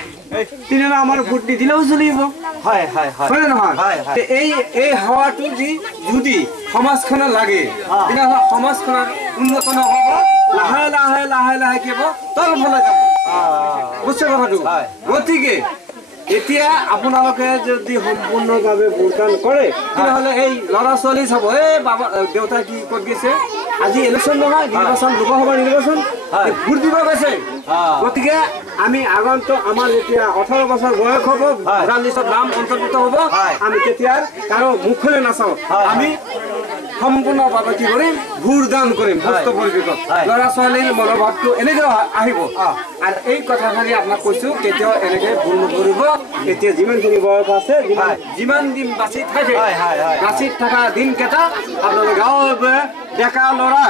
তিনিবাৰ আমাৰ ভোট নিদিলেও চলিব হয় নহয় এই হাৱাটো যদি সমাজখনত লাগে তেতিয়াহ'লে সমাজখনৰ উন্নত নহ'ব লাহে কি হ'ব তলফালে যাব বুজিছে কথাটো গতিকে এতিয়া আপোনালোকে যদি সম্পূৰ্ণভাৱে ভোটদান কৰে তেতিয়াহ'লে এই ল'ৰা ছোৱালী চাব এই বাবা দেউতা কি ক'ত গৈছে আজি ইলেকশ্যন নহয় নিৰ্বাচন লোকসভা নিৰ্বাচন ভোট দিব গৈছে গতিকে আমি আগন্তুক আমাৰ যেতিয়া 18 বছৰ বয়স হ'ব ভোটাৰ লিষ্টত নাম অন্তৰ্ভুক্ত হ'ব আমি তেতিয়া কাৰো মুখলৈ নাচাওঁ আমি সম্পূৰ্ণভাৱে কি কৰিম ভোটদান কৰিম সুস্থ পৰিৱেশত ল'ৰা ছোৱালীৰ মনোভাৱটো এনেকৈ আহিব আৰু এই কথাখিনি আপোনাক কৈছো কেতিয়াও এনেকে ভুল নকৰিব এতিয়া যিমানখিনি বয়স আছে যিমান দিন বাচি থাকে বাচি থকা দিনকেইটা আপোনালোকে গাঁৱৰ ডেকা ল'ৰা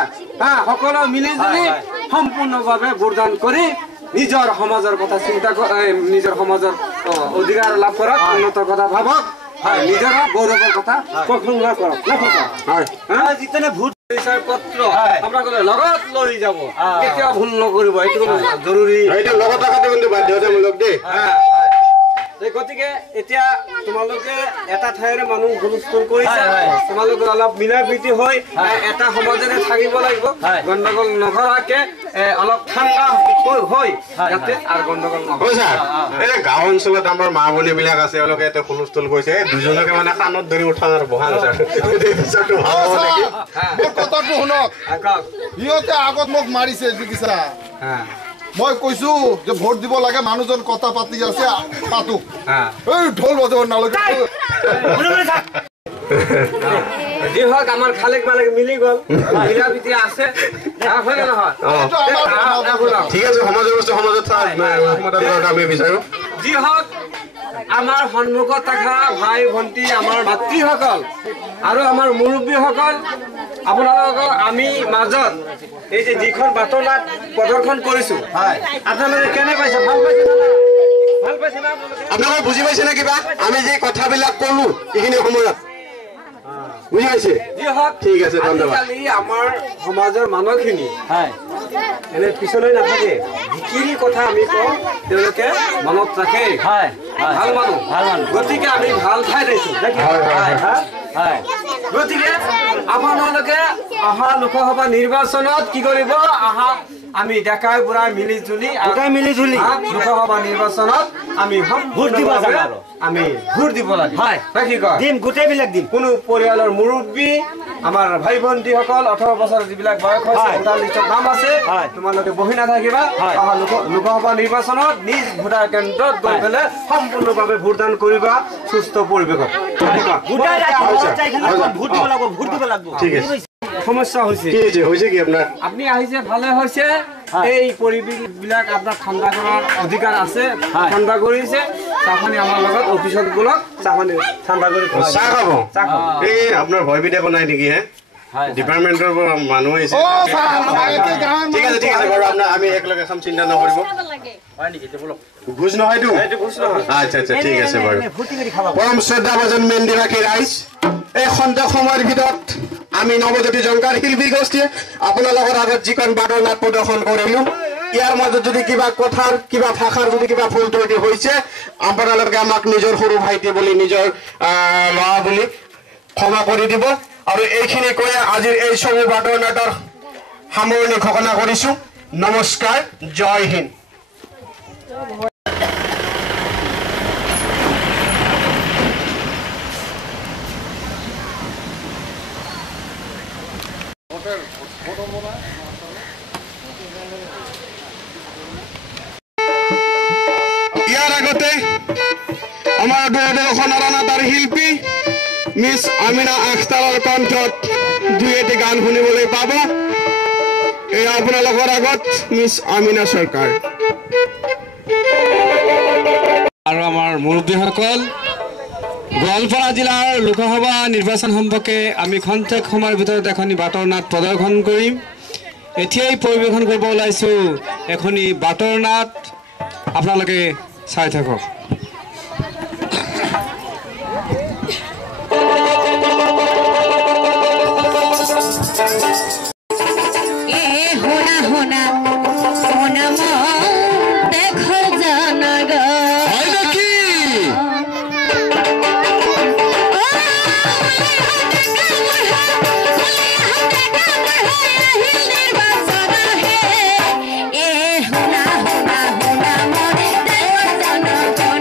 সকলো মিলি জুলি সম্পূৰ্ণভাৱে ভোটদান কৰি নিজৰ সমাজৰ কথা চিন্তা নিজৰ সমাজৰ অধিকাৰ লাভ কৰক উন্নতৰ কথা ভাবক নিজৰ গৌৰৱৰ কথা প্ৰশংসা কৰক যিজনে ভোট পত্ৰ আপোনালোকে লগত লৈ যাব কেতিয়াও ভুল নকৰিব এইটো জৰুৰী লগত থকাটো কিন্তু বাধ্যতামূলক দেই গতিকে এতিয়া তোমালোকে এটা ঠাইৰে মানুহ হুলস্থুল কৰিছে তোমালোকে অলপ মিলা প্ৰীতি হৈ এটা সমাজেৰে থাকিব লাগিব গণ্ডগোল নকৰাকে অলপ ঠাণ্ডা হৈ যাতে আৰু গণ্ডগোল নহয় গাঁও অঞ্চলত আমাৰ মা ভনী বিলাক আছে তেওঁলোকে এতিয়া হুলস্থুল কৰিছে দুজনকে মানে কাণত ধৰি উঠান আৰু বহা নাযায় কথাটো শুনক সিহঁতে আগত মোক মাৰিছে দেখিছা মই কৈছো যে ভোট দিব লাগে মানুহজন কথা পাতি আছে পাতো এই ঢোল বজাব নালাগে যি হওক আমাৰ খালেক মালেক মিলি গ'ল মিলা প্ৰীতি আছে ঠিক আছে সমাজৰ বস্তু সমাজত আমি বিচাৰো যি হওক আমাৰ সন্মুখত থকা ভাই ভণ্টি আমাৰ মাতৃসকল আৰু আমাৰ মুৰব্বীসকল আপোনালোকৰ আমি মাজত এই যে যিখন বাতলাত প্ৰদৰ্শন কৰিছো আপোনালোকে কেনে পাইছে ভাল পাইছে না আপোনালোকে বুজি পাইছে নে কিবা আমি যে কথাবিলাক ক'লো এইখিনি সময়ত বুজি পাইছে ঠিক আছে ধন্যবাদ আমাৰ সমাজৰ মানুহখিনি এনে পিছলৈ নাথাকে যিখিনি কথা আমি কওঁ তেওঁলোকে মনত ৰাখে ভাল মানুহ গতিকে আমি ভাল ঠাই দিছো গতিকে আপোনালোকে অহা লোকসভা নিৰ্বাচনত কি কৰিব আমি ডেকাই বুঢ়াই মিলি জুলি লোকসভা নিৰ্বাচনত আমি ভোট দিব যাম আমি ভোট দিব লাগে কি কয় দিম গোটেইবিলাক দিম কোনো পৰিয়ালৰ মুৰব্বী আমাৰ ভাই ভণ্টিসকল 18 বছৰ যিবিলাক বয়স হৈছে ভোটাৰ লিষ্টত নাম আছে তোমালোকে বহি নাথাকিবা অহা লোকসভা নিৰ্বাচনত নিজ ভোটাৰ কেন্দ্ৰত গৈ পেলাই সম্পূৰ্ণভাৱে ভোটদান কৰিবা সুস্থ পৰিৱেশত ভোট দিব লাগিব ঠিক আছে সমস্যা হৈছে কি হৈছে কি আপোনাৰ আপুনি আহিছে ভালে হৈছে এই পৰিৱেশ বিলাক আপোনাৰ ঠাণ্ডা কৰাৰ অধিকাৰ আছে ঠাণ্ডা কৰিছে চাহপানী আমাৰ লগত অফিচত গ'লক চাহপানী ঠাণ্ডা কৰি চাহ খাব এই আপোনাৰ ভয়বিধ একো নাই নেকি হে ডিপাৰ্টমেণ্টৰ পৰা মানুহ আহিছে ঠিক আছে বাৰু আপোনাৰ আমি একেলগে খাম চিন্তা নকৰিব ঘোষ নহয়তো আচ্ছা আচ্ছা ঠিক আছে বাৰু পৰম শ্ৰদ্ধাভাজন মেন্দিৰাকী ৰাইজ এই সন্ধিয়া সময়ৰ ভিতৰত আমি নৱজ্যোতি জংকাৰ শিল্পী গোষ্ঠীয়ে আপোনালোকৰ আগত যিখন বাটৰ নাট প্ৰদৰ্শন কৰিলো ইয়াৰ মাজত যদি কিবা কথাৰ কিবা ভাষাৰ যদি কিবা ভুল ত্ৰুটি হৈছে আপোনালোকে আমাক নিজৰ সৰু ভাইটি বুলি নিজৰ ল'ৰা বুলি ক্ষমা কৰি দিব আৰু এইখিনি কৈ আজিৰ এই চমু বাটৰ নাটৰ সামৰণি ঘোষণা কৰিছো নমস্কাৰ জয় হিন্দ ইয়াৰ আগতে আমাৰ দূৰদৰ্শনৰ নাটাৰ শিল্পী মিছ আমিনা আখতাৰৰ কণ্ঠত দুই এটি গান শুনিবলৈ পাব এই আপোনালোকৰ আগত মিছ আমিনা চৰকাৰ আৰু আমাৰ মুৰব্বীসকল গোৱালপাৰা জিলাৰ লোকসভা নিৰ্বাচন সম্পৰ্কে আমি খন্তেক সময়ৰ ভিতৰত এখনি বাটৰ নাট প্ৰদৰ্শন কৰিম এতিয়াই পৰিৱেশন কৰিব ওলাইছোঁ এখনি বাটৰ নাট আপোনালোকে চাই থাকক জন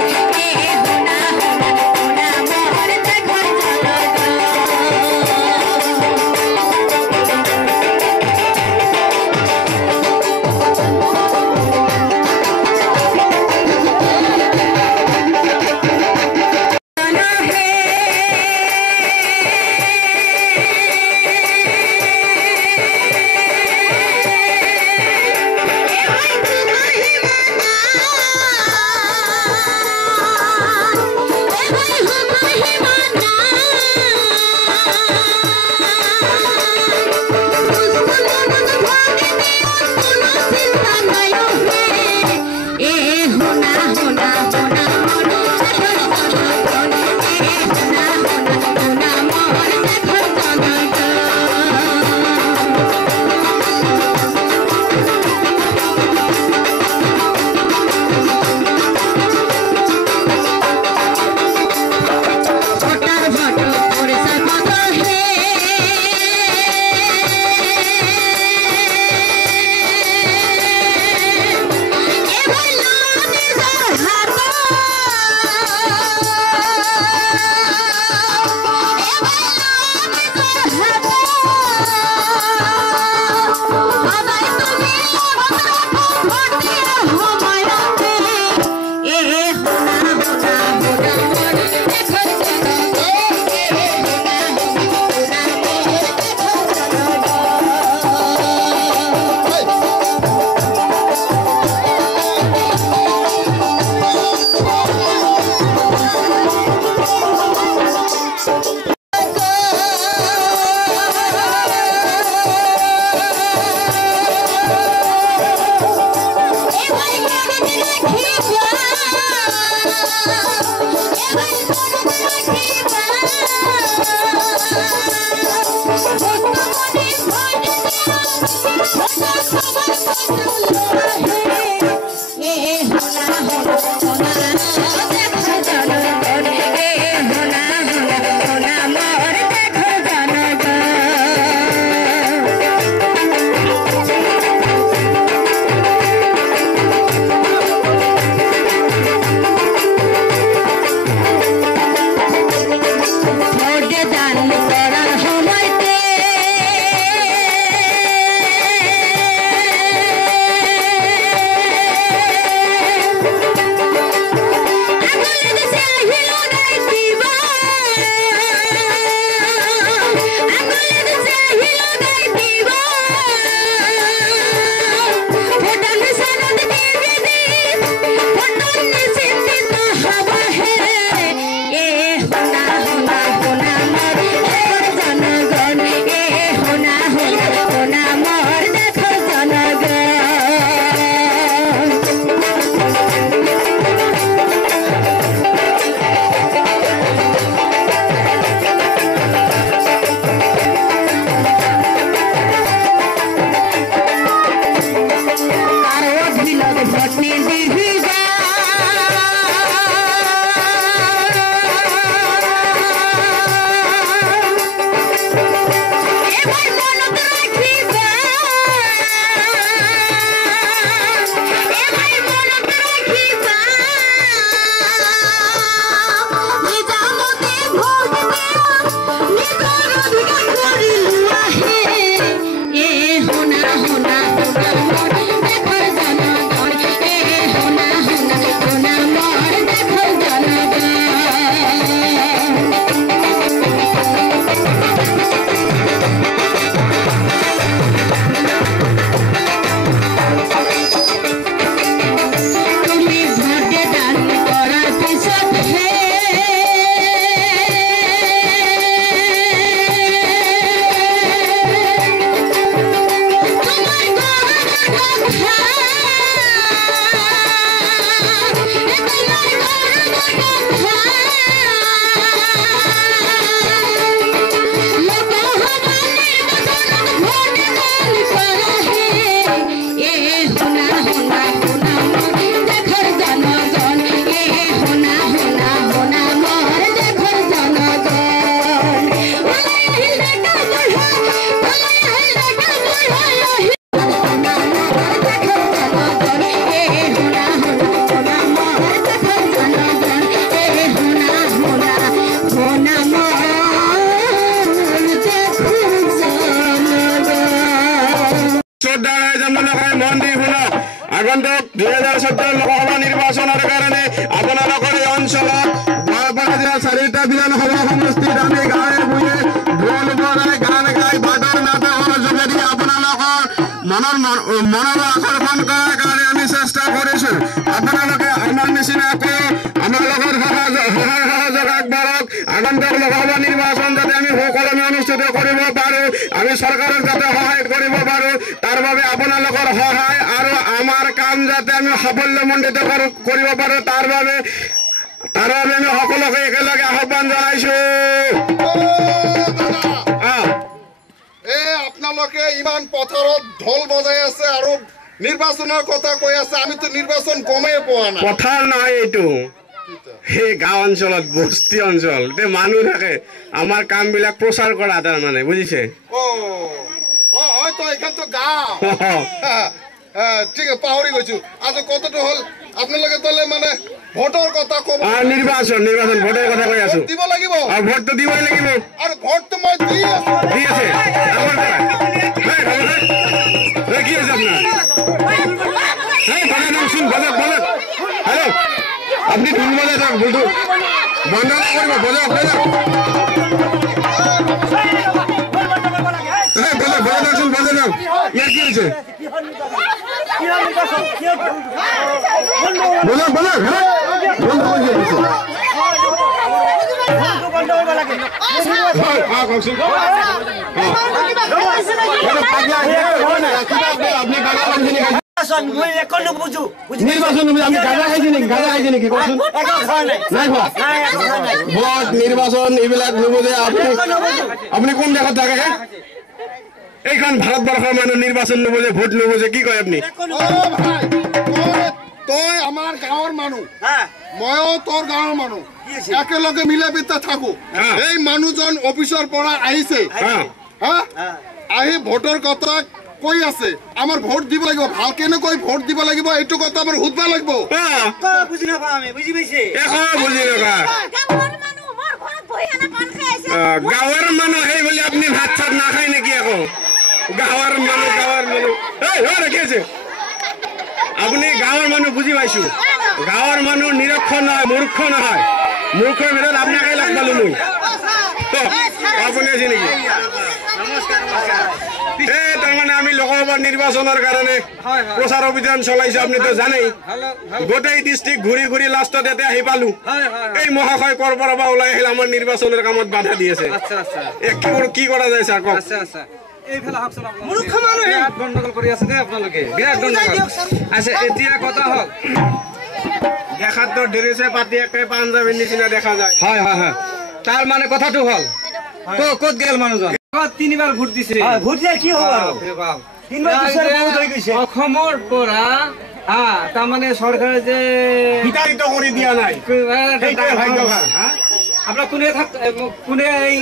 শ্ৰদ্ধা আপোনালোকে মন দি শুনক আগন্তুক 2014 লোকসভা নিৰ্বাচনৰ কাৰণে আপোনালোকৰ এই অঞ্চলত গোৱালপাৰা জিলাৰ 4টা বিধানসভা সমষ্টিত আমি গাঁৱে ভূঞে ঢোল বজাই গান গাই বাটৰ নাটকৰ যোগেদি আপোনালোকৰ মনৰ আকৰ্ষণ কৰাৰ কাৰণে আমি চেষ্টা কৰিছো আপোনালোকে আমাৰ নিচিনাকৈ আমাৰ লগত সহায় সহযোগ আগবঢ়াওক আগন্তুক লোকসভা নিৰ্বাচন যাতে আমি সুকলমে অনুষ্ঠিত কৰিব পাৰো আমি চৰকাৰক যাতে সহায় কৰিব পাৰো তাৰ বাবে আপোনালোকৰ সহায় আৰু আমাৰ কাম যাতে আমি সাফল্যমণ্ডিত কৰিব পাৰো তাৰ বাবে আমি সকলোকে একেলগে আহ্বান জনাইছো আপোনালোকে ইমান পথাৰত ঢোল বজাই আছে আৰু নিৰ্বাচনৰ কথা কৈ আছে আমিতো নিৰ্বাচন গমেই পোৱা নাই পথাৰ নহয় এইটো সেই গাঁও অঞ্চলত বস্তি অঞ্চল মানুহ থাকে আমাৰ কাম বিলাক প্ৰচাৰ কৰা তাৰমানে বুজিছে হয়তো এখানতো গাঁও ঠিক আছে পাহৰি গৈছো আজি কতটো হল আপোনালোকে তলে মানে ভোটৰ কথা ক'ব নিৰ্বাচন ভোটৰ কথা কৈ আছো দিব লাগিব ভোটটো দিবই লাগিব আৰু ভোটটো মই দি আছো ঠিক আছে কি আছে আপোনাৰ বজাক হেল্ল' আপনি ঢোল বজাই থাক ভোটটো বন্ধ নকৰিব বজাক ইয়াৰ কি হৈছে নিৰ্বাচন এইবিলাক নুবুজে আপুনি কোন দেশত থাকে এইখন ভাৰতবৰ্ষৰ মানুহ নিৰ্বাচন নুবুজে ভোট নুবুজে কি কয় আপুনি তই আমাৰ গাঁৱৰ মানুহ ময়ো তোৰ গাঁৱৰ মানুহ একেলগে মিলা প্ৰীতা থাকো এই মানুহজন অফিচৰ পৰা আহিছে আহি ভোটৰ কথা কৈ আছে আমাৰ ভোট দিব লাগিব ভাল কেনেকৈ ভোট দিব লাগিব এইটো কথা আমাৰ সুধবা লাগিব গাঁৱৰ মানুহ সেই বুলি আপুনি ভাত চাত নাখায় নেকি আকৌ গাঁৱৰ মানুহ কি আছে আপুনি গাঁৱৰ মানুহ বুজি পাইছো গাঁৱৰ মানুহ নিৰক্ষৰ নহয় মূৰ্খ নহয় মূৰ্খৰ ভিতৰত আপোনাকে লগ পালো মই আপুনি আছে নেকি তাৰমানে আমি লোকসভা নিৰ্বাচনৰ কাৰণে প্ৰচাৰ অভিযান চলাইছো আপুনিতো জানেই গোটেই ডিষ্ট্ৰিক্ট ঘূৰি লাষ্টত ইয়াতে আহি পালো এই মহাশয় কৰ পৰা ওলাই আহিল আমাৰ নিৰ্বাচনৰ কামত বাধা দি আছে কি কৰা যায় ছাৰ কওক গণ্ডগোল কৰি আছে আপোনালোকে বিৰাট গণ্ডগোল আচ্ছা এতিয়া কথা হল দেখাতো ড্ৰেছে পাতি একে পাঞ্জাবীৰ নিচিনা দেখা যায় হয় তাৰ মানে কথাটো হল ক'ত গেল মানুহজন 3বাৰ ভোট দিছে ভোট দিয়া কি হ'ব অসমৰ পৰা তাৰমানে চৰকাৰে যে বিতাড়িত কৰি দিয়া নাই আপোনাক কোনে এই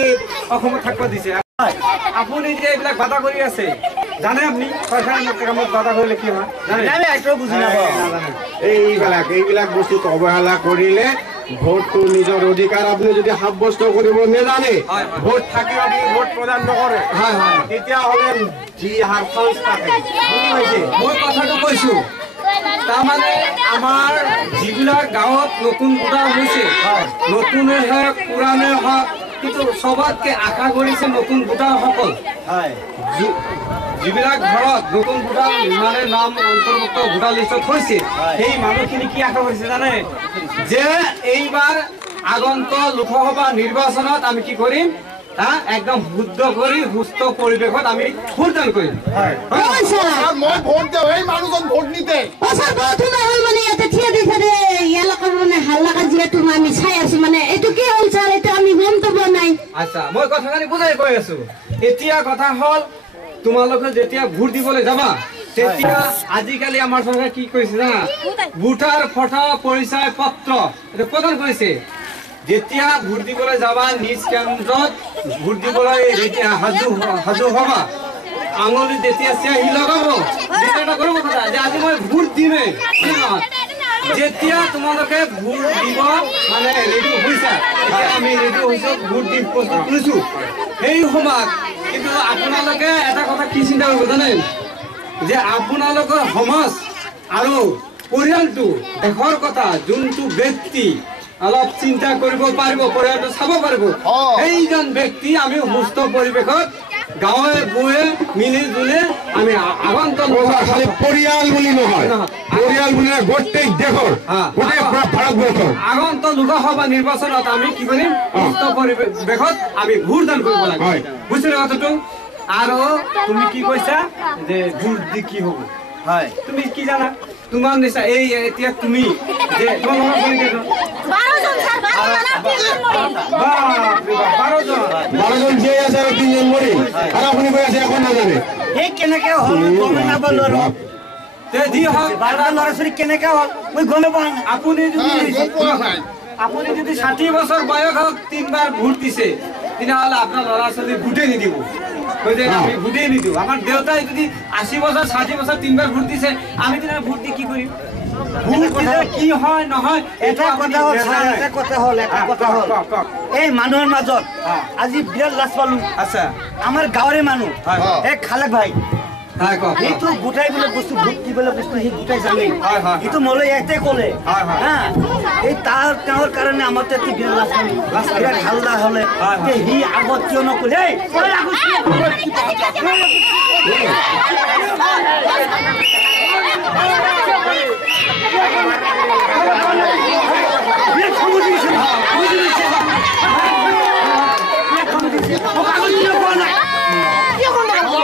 অসমত থাকিব দিছে আপুনি যে এইবিলাক বাধা কৰি আছে জানে আপুনি চৰকাৰে কামত বাধা কৰিলে কি হয় এইবিলাক বস্তুত অৱহেলা কৰিলে ভোটটো নিজৰ অধিকাৰ আপুনি যদি সাব্যস্ত কৰিব নেজানে ভোট থাকি আপুনি ভোট প্ৰদান নকৰে তেতিয়াহ'লে যি হাৰ চান্স থাকে মই কথাটো কৈছো তাৰমানে আমাৰ যিবিলাক গাঁৱত নতুন ভোটাৰ হৈছে নতুনে হওক পুৰাণে হওক কিন্তু সবতকে আশা কৰিছে নতুন ভোটাৰসকল যিবিলাক ঘৰত নতুন ভোটাৰ মানে নাম অন্তৰ্ভুক্ত ভোটাৰ লিষ্টত হৈছে সেই মানুহখিনি কি আশা কৰিছে জানে যে এইবাৰ আগন্তুক লোকসভা নিৰ্বাচনত আমি কি কৰিম একদম শুদ্ধ কৰি সুস্থ পৰিৱেশত আমি ভোটদান কৰিম মই ভোট দিওঁ এই মানুহজন ভোট নিতে আচ্ছা মই কথাখিনি বুজাই কৈ আছো এতিয়া কথা হল তোমালোকে যেতিয়া ভোট দিবলৈ যাবা তেতিয়া আজিকালি আমাৰ চৰকাৰে কি কৰিছে জানা ভোটাৰ ফটো পৰিচয় পত্ৰ এটা প্ৰদান কৰিছে যেতিয়া ভোট দিবলৈ যাবা নিজ কেন্দ্ৰত ভোট দিবলৈ সাজু হবা আঙুলি যেতিয়া চিয়াহী লগাব এটা কৰিব কথা যে আজি মই ভোট দিমেই যেতিয়া তোমালোকে ভোট দিব মানে ৰেডি হৈছা এতিয়া আমি ৰেডি হৈছো ভোট দিম প্ৰস্তুত কৰিছো সেই সময়ত কিন্তু আপোনালোকে এটা কথা কি চিন্তা কৰিব জানে যে আপোনালোকৰ সমাজ আৰু পৰিয়ালটো দেশৰ কথা যোনটো ব্যক্তি অলপ চিন্তা কৰিব পাৰিব পৰিয়ালটো চাব পাৰিব সেইজন ব্যক্তি আমি সুস্থ পৰিৱেশত গাঁৱে বুৱে মিলি জুলি আমি আগন্তুক খালি পৰিয়াল বুলি নহয় পৰিয়াল বুলি গোটেই দেশৰ গোটেই ভাৰতবৰ্ষৰ আগন্তুক লোকসভা নিৰ্বাচনত আমি কি কৰিম সুস্থ পৰিৱেশত আমি ভোটদান কৰিব লাগিব বুজিলে কথাটো আৰু তুমি কি কৈছা যে ভোট দি কি হ'ব হয় তুমি কি জানা তোমাৰ নিচা এই এতিয়া তুমি যে তোমালোকৰ ছোৱালী কেইজন 12 জন স্যাৰ 12 জন যে আছে আৰু 3 জন মৰি আৰু আপুনি কৈ আছে এখন নাজানে এই কেনেকে হ'ল গমে নাপালো আৰু তে যি হওক 12 ল'ৰা ছোৱালী কেনেকে হ'ল মই গমে পোৱা নাই আপুনি যদি 60 বছৰ বয়সত 3বাৰ ভোট দিছে তেতিয়াহ'লে আপোনাৰ ল'ৰা ছোৱালী ভোটে নিদিব আমি ভোটে নিদিওঁ আমাৰ দেউতাই যদি 80 বছৰ 60 বছৰ 3বাৰ ভোট দিছে আমি তেতিয়া ভোট দি কি কৰিম ভোট দিলে কি হয় নহয় এটা কথা হ'ল এই মানুহৰ মাজত আজি বিৰাট লাজ পালো আচ্ছা আমাৰ গাঁৱৰে মানুহ এই খালেক ভাই হয় কওক এইটো গোটাই বোলে বস্তু ভোট কি বোলে বস্তু সি গোটাই জানে হয় হয় এইটো মোলৈ ইয়াতে ক'লে হা এই তেওঁৰ কাৰণে আমাৰ তাতে বিৰাট লাজ পালো বিৰাট হাল্লা হ'লে সি আগত কিয় নক'লে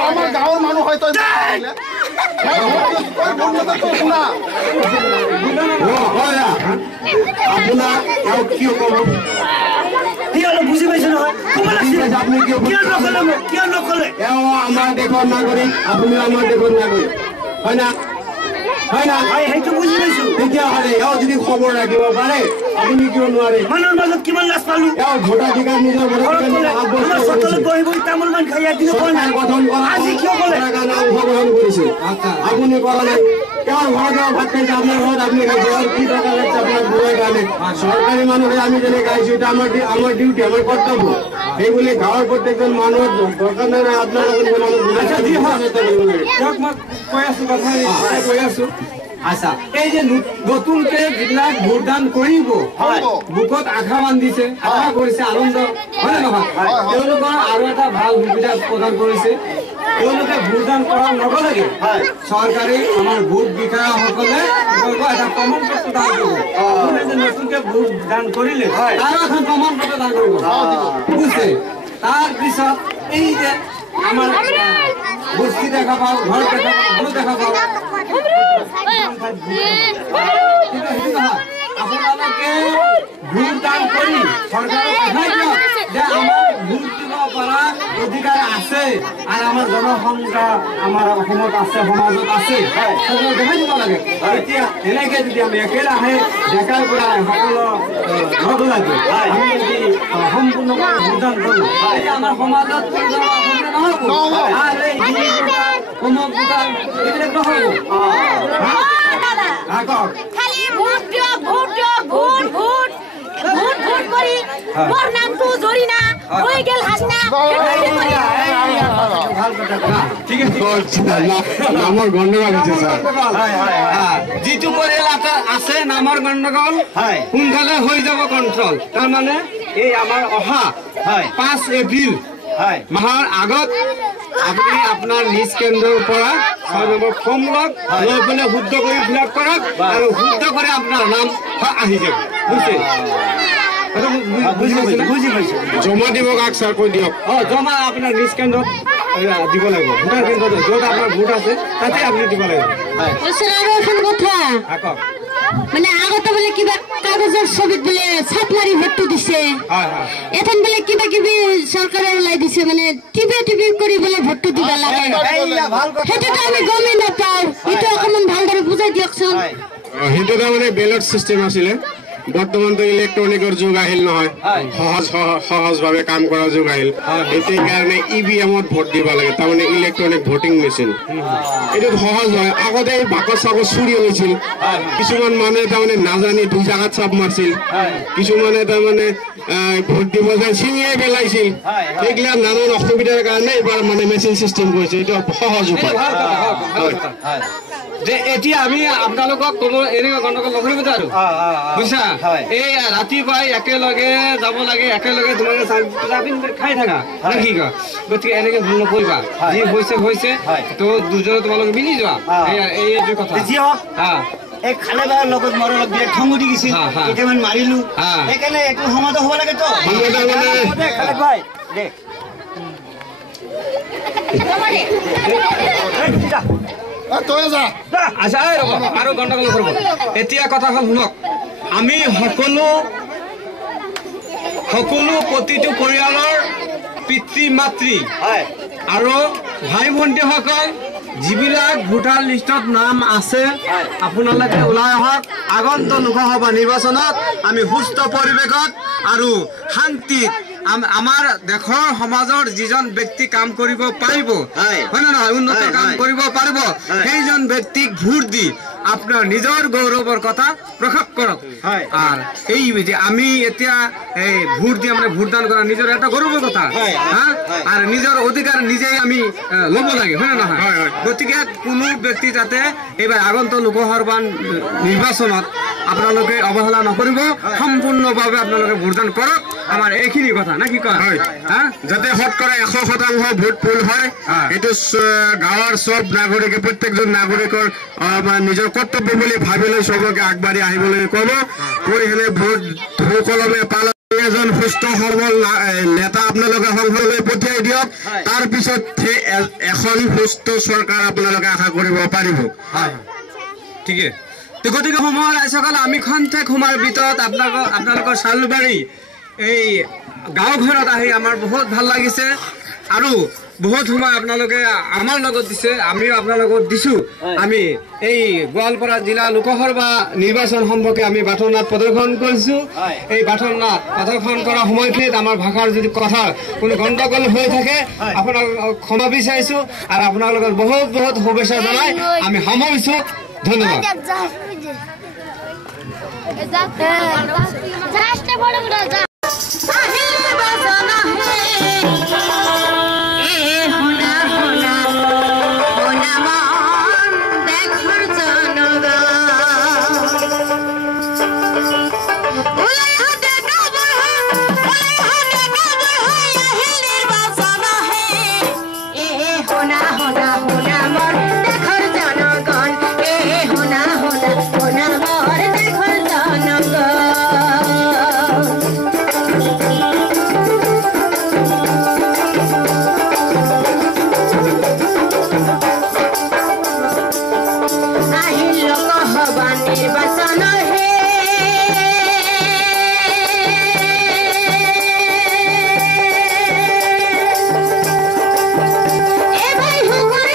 আমাৰ গাঁৱৰ মানুহ হয়তো শুনা আপোনাৰ কিয় ক'ব সি অলপ বুজি পাইছে নহয় ক'ব লাগিছিল আপুনি কিয় কিয় নক'লে এওঁ আমাৰ দেশৰ নাগৰিক আপুনি আমাৰ দেশৰ নাগৰিক হয় না সেইটো বুজি পাইছো তেতিয়াহ'লে এওঁ যদি খবৰ ৰাখিব পাৰে আপুনি কিয় নোৱাৰে মানুহৰ মাজত কিমান লাজ পালো এওঁ ভোটাধিকাৰ নিজৰ চোতালত বহি বহি তামোল মান খাই এদিনো পোৱা নাই আজি কিয় ক'লে অংশগ্ৰহণ কৰিছিল আপুনি কৰা নাই তেওঁৰ ঘৰত ভাত খাইছে আপোনাৰ ঘৰত আপুনি খাইছে আৰু কি দৰকাৰ লাগিছে আপোনাৰ বুঢ়াৰ কাৰণে চৰকাৰী মানুহে আমি যেনে খাইছো এটা আমাৰ ডিউটি আমাৰ কৰ্তব্য সেইবুলি গাঁৱৰ প্ৰত্যেকজন মানুহৰ দৰকাৰ নাই আপোনাৰ কৈ আছো আচ্ছা এই যে নতুনকে যিবিলাক ভোটদান কৰিব বুকত আশা বান্ধিছে আশা কৰিছে আনন্দ হয় নে নহয় তেওঁলোকৰ আৰু এটা ভাল সুবিধা প্ৰদান কৰিছে তেওঁলোকে ভোটদান কৰাৰ লগে লগে চৰকাৰী আমাৰ ভোট বিষয়াসকলে এটা প্ৰমাণ পত্ৰ দান কৰিব নতুনকে ভোটদান কৰিলে আৰু এখন প্ৰমাণ পত্ৰ দান কৰিব বুজিছে তাৰপিছত এই যে আমাৰ বস্তি দেখা পাওঁ ঘৰ দেখা পাওঁ ঘৰ দেখা পাওঁ আপোনালোকে ভোটদান কৰি চৰকাৰক দেখাই দিয়ক যে আমাৰ ভোট দিব পৰা অধিকাৰ আছে আৰু আমাৰ জনসংখ্যা আমাৰ অসমত আছে সমাজত আছে চৰকাৰক দেখাই দিব লাগে এতিয়া এনেকে যদি আমি একেৰাহে ডেকাৰ পৰা সকলো লগ লাগে আমি যদি সম্পূৰ্ণকৈ ভোটদান কৰোঁ তেতিয়া আমাৰ সমাজত নহ'ব আৰু এই অমুক ভোটাৰ এইবিলাক নহ'ব খালি ভোট দিয়ক ভোট দিয়ক ভোট ভোট ভোট ভোট কৰি মোৰ নামটো জৰিনা হৈ গেল হাসনা ঠিক আছে নামৰ গণ্ডগোল হৈছে ছাৰ যিটো পৰিয়াল আছে নামৰ গণ্ডগোল সোনকালে হৈ যাব কণ্ট্ৰল তাৰমানে এই আমাৰ অহা 5 এপ্ৰিল মাহৰ আগত আপুনি আপোনাৰ নিজ কেন্দ্ৰৰ পৰা 6 নম্বৰ ফৰ্ম লওক লৈ পেলাই শুদ্ধ কৰি ফিল-আপ কৰক আৰু শুদ্ধ কৰি আপোনাৰ নাম আহি যাব বুজি পাইছে জমা দিব কাক ছাৰ কৈ দিয়ক জমা আপোনাৰ নিজ কেন্দ্ৰত দিব লাগিব ভোটাৰ কেন্দ্ৰত য'ত আপোনাৰ ভোট আছে তাতে আপুনি দিব লাগিব আৰু এখন কথা মানে আগতে বোলে কিবা কাগজৰ ছবিত বোলে ছাপ মাৰি ভোটটো দিছে এখন বোলে কিবা কিবি চৰকাৰে ওলাই দিছে মানে টিপি কৰি বোলে ভোটটো দিব লাগে সেইটোতো আমি গমেই নাপাওঁ সেইটো অকণমান ভালদৰে বুজাই দিয়কচোন সেইটো তাৰমানে বেলেগ চিষ্টেম আছিলে বৰ্তমানতো ইলেক্ট্ৰনিকৰ যুগ আহিল নহয় সহজভাৱে কাম কৰা যুগ আহিল এতিয়া কাৰণে EVM-ত ভোট দিব লাগে তাৰমানে ইলেক্ট্ৰনিক ভোটিং মেচিন এইটোত সহজ হয় আগতে এই বাকচ চাকচ চুৰি হৈছিল কিছুমান মানুহে তাৰমানে নাজানি 2 জাগাত চাপ মাৰছিল কিছুমানে তাৰমানে ভোট দিব যে ছিঙিয়ে পেলাইছিল সেইগিলা নানান অসুবিধাৰ কাৰণে এইবাৰ মানে মেচিন চিষ্টেম কৰিছে এইটো সহজ উপায় যে এতিয়া আমি আপোনালোকক কোনো এনেকুৱা গণ্ডগোল নকৰিব আৰু বুজিছা এই ৰাতিপুৱাই একেলগে যাব লাগে একেলগে তোমালোকে খাই থাকা নে কি কয় গতিকে এনেকে ভুল নকৰিবা যি হৈছে তো দুজনে তোমালোকে মিলি যোৱা এইটো কথা এই খালে বা লগত মোৰ অলপ বিৰাট খং উঠি গৈছিল কেইটামান মাৰিলো সেইকাৰণে এইটো সমাধান হ'ব লাগে তো খালে ভাই দে তই যা আচ্ছা আৰু গণ্ডগোল কৰিব এতিয়া কথা হ'ল শুনক আমি সকলো প্ৰতিটো পৰিয়ালৰ পিতৃ মাতৃ আৰু ভাই ভণ্টিসকল যিবিলাক ভোটাৰ লিষ্টত নাম আছে আপোনালোকে ওলাই আহক আগন্তুক লোকসভা নিৰ্বাচনত আমি সুস্থ পৰিৱেশত আৰু শান্তিত আমাৰ দেশৰ সমাজৰ যিজন ব্যক্তি কাম কৰিব পাৰিব হয় নে নহয় উন্নত কাম কৰিব পাৰিব সেইজন ব্যক্তিক ভোট দি আপোনাৰ নিজৰ গৌৰৱৰ কথা প্ৰকাশ কৰক আৰ এই যে আমি এতিয়া এই ভোট দিয়ে মানে ভোটদান কৰা নিজৰ এটা গৌৰৱৰ কথা আৰ নিজৰ অধিকাৰ নিজেই আমি ল'ব লাগে হয় না নহয় গতিকে কোনো ব্যক্তি যাতে এবাৰ আগন্তুক লোকসভা নিৰ্বাচনত আপোনালোকে অৱহেলা নকৰিব সম্পূৰ্ণভাৱে আপোনালোকে ভোটদান কৰক আমাৰ এইখিনি কথা না কি কয় যাতে শতকৰা 100% ভোট পোল হয় এইটো গাঁৱৰ সব নাগৰিকে প্ৰত্যেকজন নাগৰিকৰ নিজৰ কৰ্তব্য বুলি ভাবিলে সবকে আগবাঢ়ি আহিবলৈ ক'ব কৰি হেলে ভোট সকলমে পালন এজন সুস্থ সবল নেতা আপোনালোকে সংসদলৈ পঠিয়াই দিয়ক তাৰ পিছত এখন সুস্থ চৰকাৰ আপোনালোকে আশা কৰিব পাৰিব ঠিকে তো গতিকে সময়ৰ ৰাইজসকল আমি খন্তেক সময়ৰ ভিতৰত আপোনালোকৰ চালবাৰী এই গাঁও ঘৰত আহি আমাৰ বহুত ভাল লাগিছে আৰু বহুত সময় আপোনালোকে আমাৰ লগত দিছে আমিও আপোনালোকক দিছো আমি এই গোৱালপাৰা জিলা লোকসভা নিৰ্বাচন সম্পৰ্কে আমি বাটৰনাট প্ৰদৰ্শন কৰিছো এই বাটৰনাট প্ৰদৰ্শন কৰা সময়খিনিত আমাৰ ভাষাৰ যদি কথা কোনো গণ্ডগোল হৈ থাকে আপোনালোকক ক্ষমা বিচাৰিছো আৰু আপোনালোকৰ বহুত বহুত শুভেচ্ছা জনাই আমি সামৰিছো ধন্যবাদ এ ভাই হুকুৰ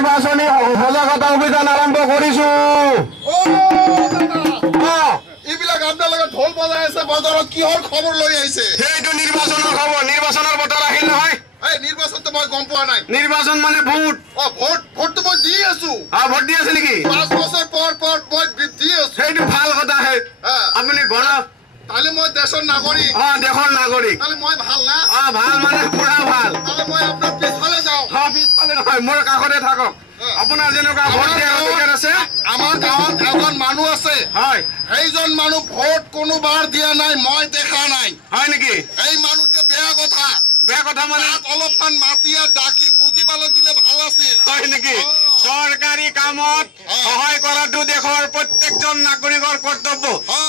নিৰ্বাচনী সজাগতা অভিযান আৰম্ভ কৰিছো। এইবিলাক আপোনালোকে ঢোল বজাই আছে বজাৰত, কিহৰ খবৰ লৈ আহিছে? সেইটো নিৰ্বাচনৰ খবৰ। নিৰ্বাচনৰ বতৰ আহিল নহয়। এই নিৰ্বাচনটো মই গম পোৱা নাই। নিৰ্বাচন মানে ভোট। ভোটটো মই দি আছো। ভোট দি আছে নেকি? 5 বছৰ পৰ মই দি আছো। সেইটো ভাল কথা হে। আপুনি গণক তাহলে মই দেশৰ নাগৰিক। দেশৰ নাগৰিক। তাহলে মই ভাল না? ভাল মানে পুৰা ভাল। তাহলে মই আপোনাৰ পিছফালে যাওঁ। পিছফালে নহয়, মোৰ কাষতে থাকক। আপোনাৰ যেনেকুৱা ভোট দিয়াৰ অধিকাৰ আছে। আমাৰ গাঁৱত এজন মানুহ আছে, হয়, সেইজন মানুহ ভোট কোনোবাৰ দিয়া নাই, মই দেখা নাই। হয় নেকি? এই মানুহটো বেয়া কথা। বেয়া কথা মানে অলপমান মাতি ডাকি বুজি পালে দিলে ভাল আছিল। হয় নেকি? চৰকাৰী কামত সহায় কৰাটো দেশৰ প্ৰত্যেকজন নাগৰিকৰ কৰ্তব্য।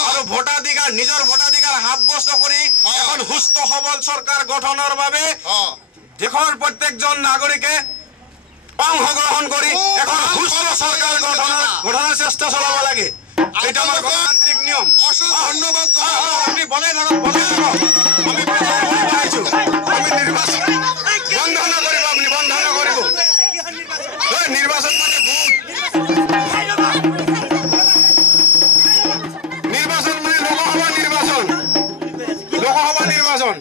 আৰু ভোটাধিকাৰ, নিজৰ ভোটাধিকাৰ সাব্যস্ত কৰি এখন সুস্থ সবল চৰকাৰ গঠনৰ বাবে দেশৰ প্ৰত্যেকজন নাগৰিকে অংশগ্ৰহণ কৰি এখন সুস্থ চৰকাৰ গঠনৰ চেষ্টা চলাব লাগে। এইটো আমাৰ গণতান্ত্ৰিক নিয়ম। ধন্যবাদ। আপুনি বনাই থাকক, বনাই থাকক। আমি প্ৰচাৰ কৰিব আহিছো। আমি নিৰ্বাচন বন্ধ নকৰিব, আপুনি বন্ধ নকৰিব। নিৰ্বাচন মানে ভোট। নিৰ্বাচন মানে লোকসভা নিৰ্বাচন। লোকসভা নিৰ্বাচন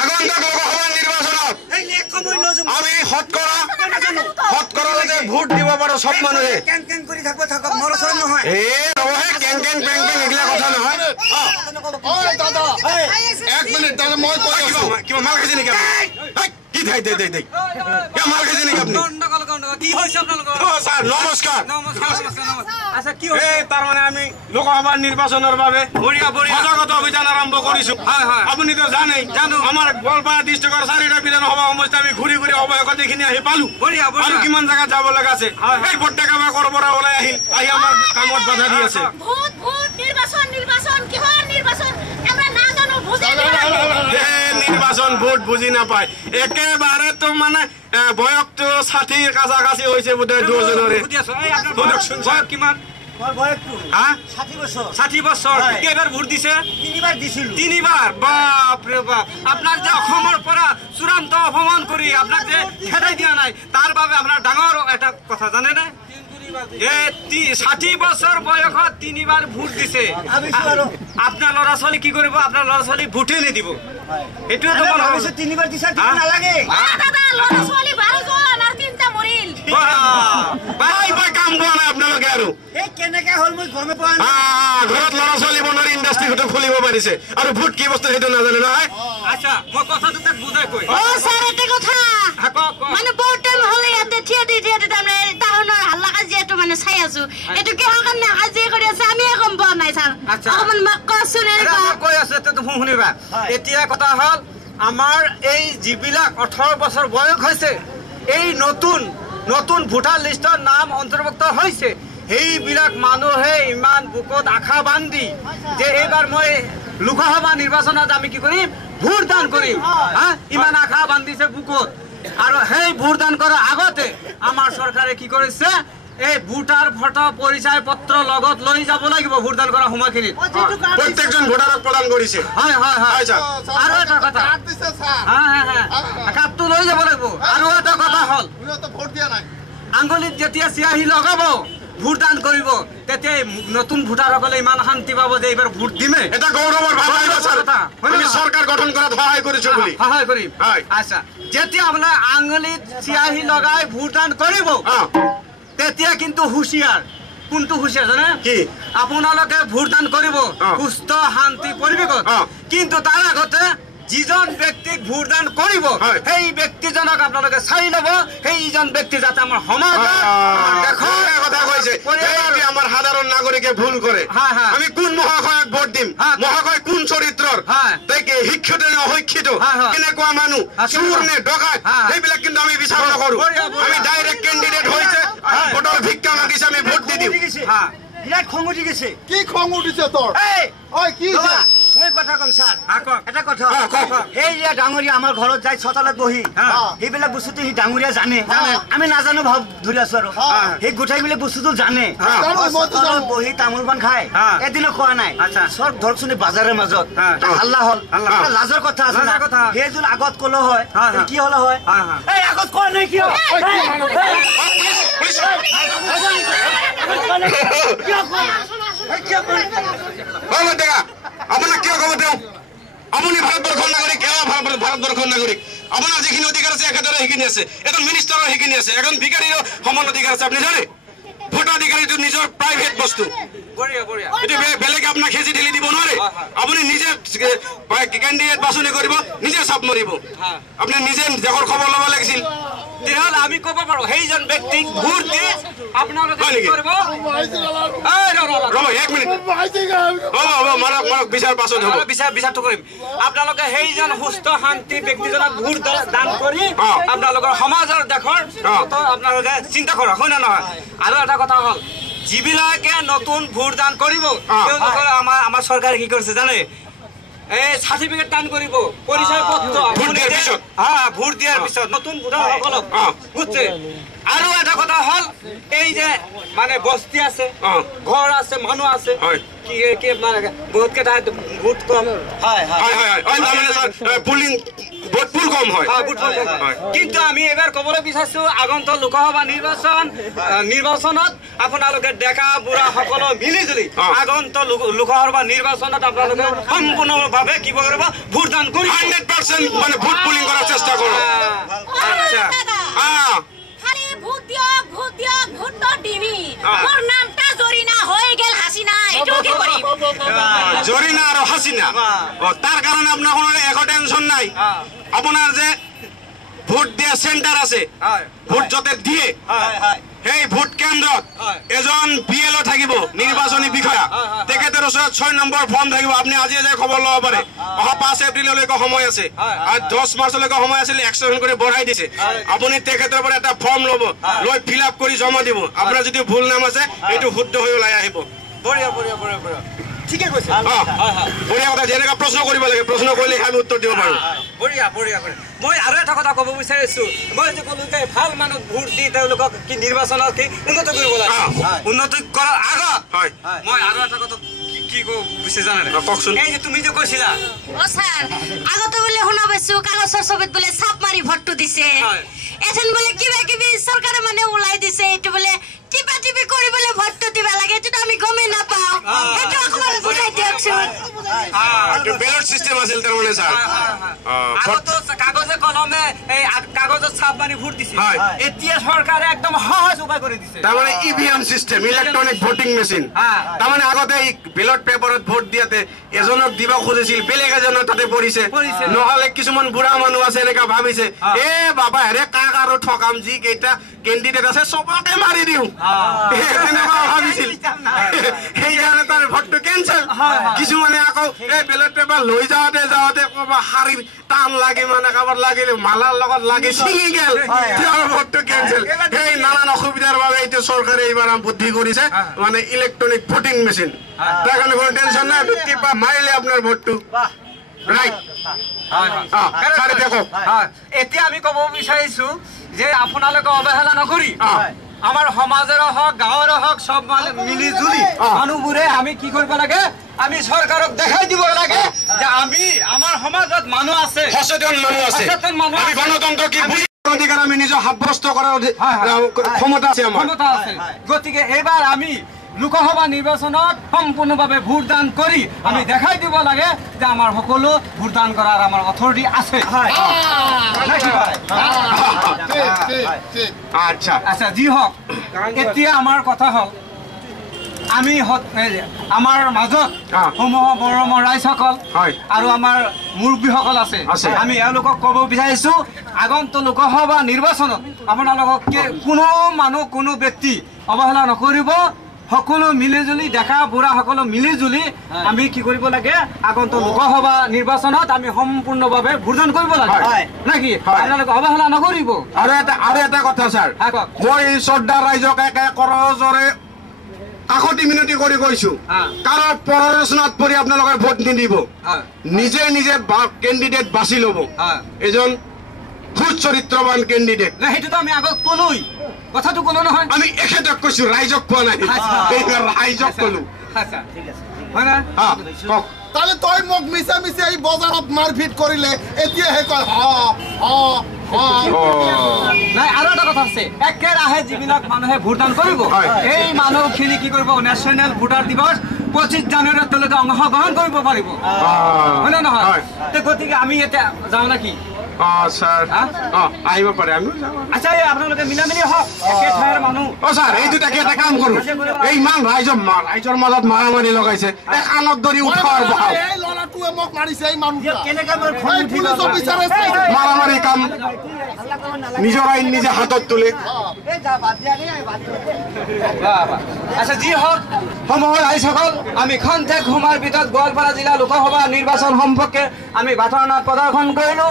আগন্তুক লোকসভা নিৰ্বাচনত আমি শতকৰা ভোট দিব পাৰো চব মানুহে। এইগিলা কথা নহয়। এক মিনিট, তাহলে মই কৈ আছো। কিবা মাল খাইছে নেকি আপুনি? কি মাল খাইছে নেকি আপুনি? নমস্কাৰ। তাৰমানে আমি লোকসভা নিৰ্বাচনৰ বাবে সজাগতা অভিযান আৰম্ভ কৰিছো। আপুনিতো জানেই, আমাৰ গোৱালপাৰা ডিষ্ট্ৰিক্টৰ 4টা বিধানসভা সমষ্টি আমি ঘূৰি ঘূৰি অৱয়গতিখিনি আহি পালো। আৰু কিমান জেগাত যাব লগা আছে। এই প্ৰত্যেক আমাৰ কৰ পৰা ওলাই আহি আমাৰ কামত বাধা দি আছে। নিৰ্বাচন ভোট বুজি নাপায় একেবাৰে। তো মানে বয়সটো 60ৰ কাছাকাছি হৈছে বোধহয় দুজনৰে। কিমান? 60 বছৰ। কেইবাৰ ভোট দিছে? 3বাৰ। বাপৰে বাপ। আপোনাক যে অসমৰ পৰা চূড়ান্ত অপমান কৰি আপোনাক যে খেদাই দিয়া নাই, তাৰ বাবে আপোনাৰ ডাঙৰ এটা কথা জানে নে? 60 বছৰ বয়সত 3বাৰ ভোট দিছে। আপোনাৰ ল'ৰা ছোৱালী কি কৰিব? আপোনাৰ ল'ৰা ছোৱালী ভোটে নিদিব। এইটোৱে তো 3বাৰ দিছে নালাগে। কাম পোৱা নাই আপোনালোকে আৰু ঘৰত ল'ৰা ছোৱালী বনোৱাৰ ইণ্ডাষ্ট্ৰী খুলিব পাৰিছে আৰু ভোট কি বস্তু সেইটো নাজানে নহয়। আচ্ছা, মই কথাটো তাক বুজাই কৈ মানে বহুত টাইম হলে ইয়াতে থিয় দি তাৰমানে টাউনৰ হাল্লা কাজিয়াটো মানে চাই আছো। এইটো কিহৰ কাৰণে কাজিয়া কৰি আছে আমি গম পোৱা নাই ছাৰ। অকমান মোক কচোন। কৈ আছে শুনিবা। এতিয়া কথা হ'ল, আমাৰ এই যিবিলাক 18 বছৰ বয়স হৈছে, এই নতুন ভোটাৰ লিষ্টৰ নাম অন্তৰ্ভুক্ত হৈছে, সেইবিলাক মানুহে ইমান বুকত আশা বান্ধি যে এইবাৰ মই লোকসভা নিৰ্বাচনত আমি কি কৰিম? ভোট দান কৰিম। ইমান আশা বান্ধিছে বুকত। আৰু সেই ভোট দান কৰাৰ আগতে আমাৰ চৰকাৰে কি কৰিছে? এই ভোটাৰ ফটো পৰিচয় পত্ৰ লগত লৈ যাব লাগিব ভোটদান কৰা সময়খিনিত। প্ৰত্যেকজন ভোটাৰক প্ৰদান কৰিছে। হয় হয় হয়। আৰু এটা কথা, কাৰ্ডটো লৈ যাব লাগিব। আৰু এটা কথা হ'ল, ভোট দিয়া নাই। আঙুলিত যেতিয়া চিয়াহী লগাব ভোটদান কৰিব, তেতিয়া নতুন ভোটাৰসকলে ইমান শান্তি পাব যে এইবাৰ ভোট দিমে। এটা গৌৰৱৰ চৰকাৰ গঠন কৰাত সহায় কৰিছো বুলি। সহায় কৰিম। আচ্ছা, যেতিয়া আপোনাৰ আঙুলিত চিয়াহী লগাই ভোটদান কৰিব, তেতিয়া কিন্তু হুঁচিয়াৰ। কোনটো হুঁচিয়াৰ জানে? কি? আপোনালোকে ভোটদান কৰিব সুস্থ শান্তি পৰিৱেশত, কিন্তু তাৰ আগতে যিজন ব্যক্তিক ভোটদান কৰিব সেই ব্যক্তিজনক আপোনালোকে চাই ল'ব। সেইজন ব্যক্তি যাতে আমাৰ সমাজৰ কথা কৈছে, আমাৰ সাধাৰণ নাগৰিকে ভুল কৰে। আমি কোন মহাশয়ক ভোট দিম, মহাশয় কোন চৰিত্ৰৰ, শিক্ষিত নে অশিক্ষিত, কেনেকুৱা মানুহ, চোৰ নে ডকাইত, সেইবিলাক কিন্তু আমি বিচাৰ নকৰো। আমি ডাইৰেক্ট কেণ্ডিডেট হৈছে, ভোটৰ ভিক্ষা মাগিছে, আমি ভোট দি দিম। বিৰাট খং উঠি গৈছে কি খং উঠিছে তোৰ এই ঐ কি ৰ'বা, হৈছে? মই কথা কম ছাৰ কওক। এটা কথা কওক। সেই যে ডাঙৰীয়া আমাৰ ঘৰত যাই চোতালত বহি সেইবিলাক বস্তুটো সি ডাঙৰীয়া জানে আমি নাজানো ভাৱ ধৰি আছো আৰু সেই গোটাই বিলাক বস্তুটো জানে জানো, মইতো জানো। চোতালত বহি তামোল পাণ খাই এদিনো খোৱা নাই চব ধৰকচোন এই বাজাৰৰ মাজত হাল্লা হ'ল এটা লাজৰ কথা আছে না। সেই যোন আগত কলো হয় কি হলো হয় এই আগত কোৱা নাই কিয় আপোনাক কিয় ক'ব তেওঁ আপুনি ভাৰতবৰ্ষৰ নাগৰিক ভাৰতবৰ্ষৰ নাগৰিক আপোনাৰ যিখিনি অধিকাৰ আছে একেদৰে সেইখিনি আছে এজন মিনিষ্টাৰৰ সেইখিনি আছে এজন ভিকাৰীৰো সমান অধিকাৰ আছে আপুনি জানে ভোটাধিকাৰীটো নিজৰ প্ৰাইভেট বস্তু বেলেগে আপোনাক খেচি ঠেলি দিব নোৱাৰে আপুনি নিজে কেণ্ডিডেট বাছনি কৰিব নিজে চাপ মাৰিব আপুনি নিজে দেশৰ খবৰ ল'ব লাগিছিল তেতিয়াহ'লে আমি ক'ব পাৰো সেইজন ব্যক্তিক ভোট দি আপোনালোকে কি কৰিব ৰ'ব 1 মিনিট হ'ব মাৰক বিচাৰ পাছত হ'ব বিচাৰটো কৰিম আপোনালোকে সেইজন সুস্থ শান্তি ব্যক্তিজনক ভোট দান কৰি আপোনালোকৰ সমাজৰ দেশৰ আপোনালোকে চিন্তা কৰক হয় নে নহয় আৰু এটা কথা হ'ল যিবিলাকে নতুন ভোট দান কৰিব তেওঁলোকৰ আমাৰ চৰকাৰে কি কৰিছে জানে এই সাৰ্টিফিকেট দান কৰিব পৰিচয় পত্ৰ ভোট দিয়াৰ পিছত নতুন ভোটাৰসকলক বুজিছে আৰু এটা কথা হ'ল এই যে মানে বস্তি আছে ঘৰ আছে মানুহ আছে কি মানে বহুত কেইটা ভোট কম কিন্তু আমি এবাৰ ক'বলৈ বিচাৰিছো আগন্তুক লোকসভা নিৰ্বাচনত আপোনালোকে ডেকা বুঢ়া সকলো মিলি জুলি আগন্তুক লোকসভা নিৰ্বাচনত আপোনালোকে সম্পূৰ্ণভাৱে কি কৰিব ভোট দান কৰি 100% মানে ভোট পুলিং কৰাৰ চেষ্টা কৰক আচ্ছা খালি ভোট দিয়ক ভোটটো দিমি মোৰ নামটা জৰিনা হৈ গেল হাসিনা এটো কি কৰিম জৰিনা আৰু হাসিনা তাৰ কাৰণে আপোনাৰ কোনো একো টেনচন নাই আপোনাৰ যে ভোট দিয়া চেণ্টাৰ আছে ভোট যতে দিয়ে সেই ভোট কেন্দ্ৰত এজন বিএলও থাকিব নিৰ্বাচনী বিষয়া তেখেতৰ ওচৰত 6 নম্বৰ ফৰ্ম থাকিব আপুনি আজি যে খবৰ ল'ব পাৰে অহা 5 এপ্ৰিললৈকে সময় আছে আৰু 10 মাৰ্চলৈকে সময় আছিল এক্সটেনশন কৰি বঢ়াই দিছে আপুনি তেখেতৰ পৰা এটা ফৰ্ম ল'ব লৈ ফিল আপ কৰি জমা দিব আপোনাৰ যদি ভুল নাম আছে এইটো শুদ্ধ হৈ ওলাই আহিব বঢ়িয়া ঠিকে কৈছে বঢ়িয়া কথা যেনেকুৱা প্ৰশ্ন কৰিব লাগে প্ৰশ্ন কৰিলে আমি উত্তৰ দিব পাৰোঁ বঢ়িয়া মই আৰু এটা কথা ক'ব বিচাৰিছো মই যে ক'লো যে ভাল মানুহ ভোট দি তেওঁলোকক কি নিৰ্বাচনত কি উন্নত কৰিব লাগে উন্নত কৰাৰ আগত মই আৰু এটা কথা কি ক'ব বিচাৰিছে জানে কওকচোন এই যে তুমি যে কৈছিলা ও স্যাৰ আগতে বলে শুনা পাইছো কাগজৰ ছবিত বলে ছাপ মাৰি ভোটটো দিছে এজন বলে কিবা কিবি চৰকাৰে মানে ওলাই দিছে এইটো বলে টিপা টিপি কৰি বলে ভোটটো দিবা লাগে এইটো আমি গমেই নাপাওঁ সেইটো অকমান বুজাই দিয়কচোন এইটো বেলট চিষ্টেম আছিল তাৰমানে ছাৰ আগতো কাগজে কলমে এই কাগজত ছাপ মাৰি ভোট দিছে এতিয়া চৰকাৰে একদম সহজ উপায় কৰি দিছে তাৰমানে EVM system electronic voting machine তাৰমানে আগতে এই বেলট পেপাৰত ভোট দিয়াতে এজনক দিব খুজিছিল বেলেগ এজনৰ তাতে পৰিছে নহলে কিছুমান বুঢ়া মানুহ আছে এনেকা ভাবিছে এ বাবা হেৰে কাক আৰু ঠকাম যি কেইটা কেণ্ডিডেট আছে চবকে মাৰি দিওঁ তেনেকুৱা ভাবিছিল সেইকাৰণে তাৰ ভোটটো কেঞ্চেল কিছুমানে আকৌ এই বেলট পেপাৰ লৈ যাওঁতে ক'ৰবাত শাৰীৰ টান লাগে মানে কাৰোবাৰ লাগিলে মালাৰ লগত লাগি ছিঙি গেল তেওঁৰ ভোটটো কেঞ্চেল সেই নানান অসুবিধাৰ বাবে এইটো চৰকাৰে এইবাৰ বুদ্ধি কৰিছে মানে ইলেক্ট্ৰনিক ভোটিং মেচিন তাৰ কাৰণে কোনো টেনশ্যন নাই টিপা মাৰিলে আপোনাৰ ভোটটো ৰাইট এতিয়া আমি ক'ব বিচাৰিছো যে আপোনালোকে অৱহেলা নকৰি আমাৰ সমাজৰ হওক গাঁৱৰ হওক সব মিলি জুলি মানুহবোৰে আমি কি কৰিব লাগে আমি চৰকাৰক দেখাই দিব লাগে যে আমি আমাৰ সমাজত মানুহ আছে সচেতন মানুহ আছে গণতন্ত্ৰ কি অধিকাৰ আমি নিজৰ সাব্যস্ত কৰাৰ ক্ষমতা আছে আমাৰ গতিকে এইবাৰ আমি লোকসভা নিৰ্বাচনত সম্পূৰ্ণভাৱে ভোটদান কৰি আমি দেখাই দিব লাগে যে আমাৰ সকলো ভোটদান কৰাৰ আমাৰ অথৰিটি আছে আচ্ছা আচ্ছা যি হওক এতিয়া আমাৰ কথা হ'ল আমি আমাৰ মাজত সমূহ মৰমৰ ৰাইজসকল আৰু আমাৰ মুৰব্বীসকল আছে আমি এওঁলোকক ক'ব বিচাৰিছো আগন্তুক লোকসভা নিৰ্বাচনত আপোনালোকক কোনো মানুহ কোনো ব্যক্তি অৱহেলা নকৰিব সকলো মিলি জুলি ডেকা বুঢ়া সকলো মিলি জুলি আমি কি কৰিব লাগে আগন্তুক লোকসভা নিৰ্বাচনত আমি সম্পূৰ্ণভাৱে ভোটদান কৰিব লাগে নাকি আপোনালোকে অৱহেলা নকৰিব আৰু এটা কথা ছাৰ মই শ্ৰদ্ধা ৰাইজক একে কৰজৰে কাকতি মিনতি কৰি কৈছো কাৰো পৰালোচনাত পৰি আপোনালোকে ভোট নিদিব নিজে নিজে কেণ্ডিডেট বাছি ল'ব এজন সুচৰিত্ৰবান কেণ্ডিডেট সেইটোতো আমি আগত কলোই কথাটো কলো নহয় আমি এখেতক কৈছো ৰাইজক পোৱা নাই এইবাৰ ৰাইজক কলো হয় না কওক তাহলে তই মোক মিছা মিছা এই বজাৰত মাৰপিট কৰিলে এতিয়াহে কয় নাই আৰু এটা কথা আছে একেৰাহে যিবিলাক মানুহে ভোটদান কৰিব এই মানুহখিনি কি কৰিব নেশ্যনেল ভোটাৰ দিৱস 25 জানুৱাৰীত তেওঁলোকে অংশগ্ৰহণ কৰিব পাৰিব হয় নে নহয় গতিকে আমি এতিয়া যাওঁ নেকি স্যাৰ আহিব পাৰে আমি আচ্ছা এই আপোনালোকে মিলামিলি হওক একে ঠাইৰ মানুহ স্যাৰ এই দুটাকে এটা কাম কৰো এই ইমান ৰাইজৰ মাজত মাৰামাৰি লগাইছে এক আনত ধৰি উঠাৰ বহাও এই লৰাটোৱে মোক মাৰিছে এই মানুহটা কেনেকৈ মোৰ খং এই উঠি পুলিচ অফিচাৰে চাইছে মারামারি কাম নিজের আইন নিজে হাতত তুলে আচ্ছা যি হোক সময় আইসকল আমি খন্তেক সময়ের ভিতর গোৱালপাৰা জিলা লোকসভা নিৰ্বাচন সম্পৰ্কে আমি বাটৰনাট প্ৰদৰ্শন কৰিলো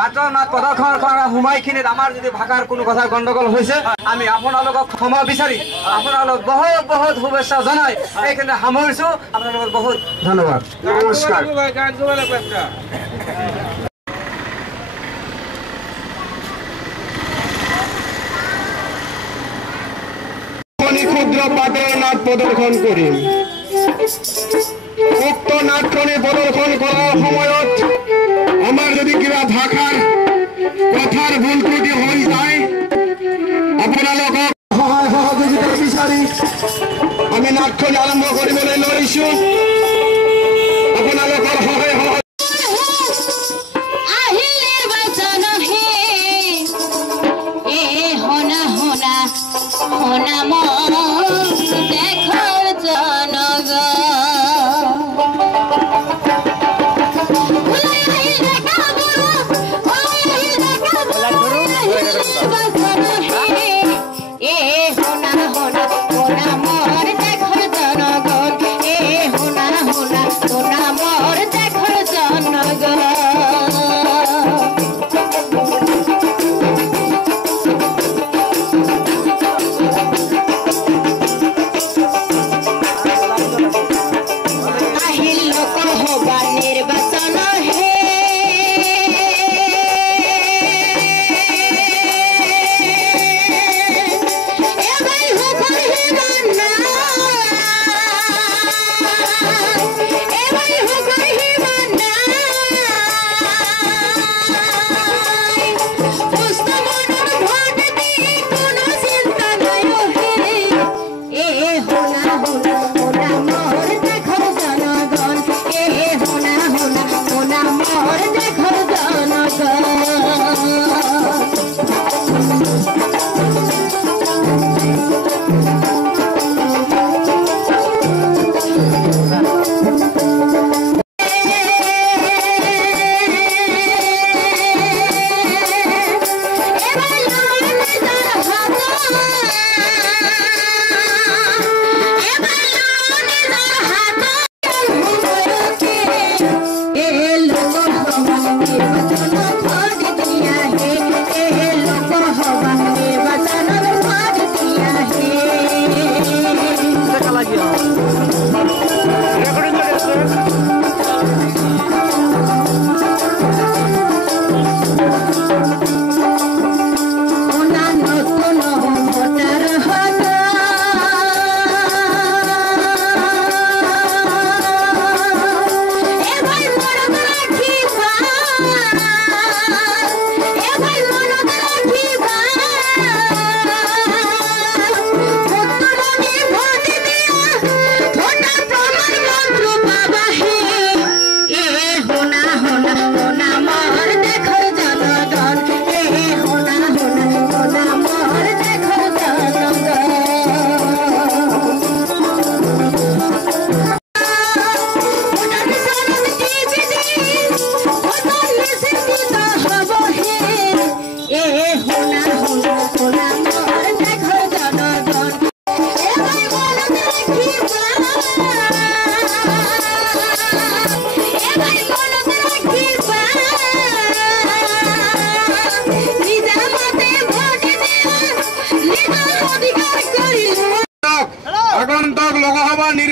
বাটৰনাট প্ৰদৰ্শন কৰা সময়খিনিত আমাৰ যদি ভাষাৰ কোনো কথা গণ্ডগোল হয়েছে আমি আপোনালোকক ক্ষমা বিচাৰি আপোনালোক বহুত বহুত শুভেচ্ছা জনাই এইখিনি সামৰিছো আপোনালোকক বহুত ধন্যবাদ নমস্কার ক্ষুদ্র পাটের নাট প্রদর্শন করিম উক্ত নাটখনি প্রদর্শন করার সময়ত আমার যদি কিবা ভাষার কথার ভুল ত্রুটি হয়ে যায় আপোনালোকক সহায় সহযোগিতা বিচাৰি আমি নাটখন আৰম্ভ কৰিবলৈ লৈছো আপোনালোকৰ সহায় আহিলে বাচন হে এ হনা হনা হনা মন দেখার জনগণ এ হনা হনা হনা মন দেখার জনগণ এ হনা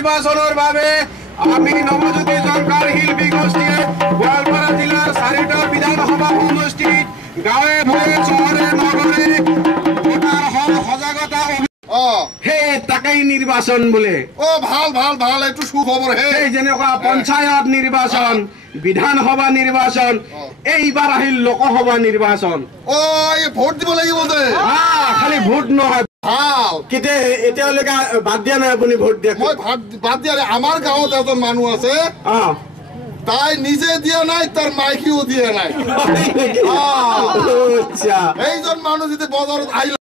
নিৰ্বাচনৰ বাবে আমি নৱজ্যোতি জংকাৰ শিল্পী গোষ্ঠীয়ে গোৱালপাৰা জিলাৰ 4টা বিধানসভা সমষ্টিত গাঁৱে ভূঞে চহৰে নগৰে ভোটাৰ সজাগতা সেই তাকেই নিৰ্বাচন বোলে। ভাল ভাল ভাল, এইটো সুখবৰ হে। এই যেনেকুৱা পঞ্চায়ত নিৰ্বাচন, বিধানসভা নিৰ্বাচন, এইবাৰ আহিল লোকসভা নিৰ্বাচন। ভোট দিব লাগিব যে, খালি ভোট নহয়। ভাল কেতিয়া এতিয়ালৈকে বাদ দিয়া নাই আপুনি ভোট দিয়া? মই বাদ দিয়া নাই। আমাৰ গাঁৱত এজন মানুহ আছে, তাই নিজে দিয়া নাই, তাৰ মাইকীও দিয়া নাই। এইজন মানুহ যদি বজাৰত আহিল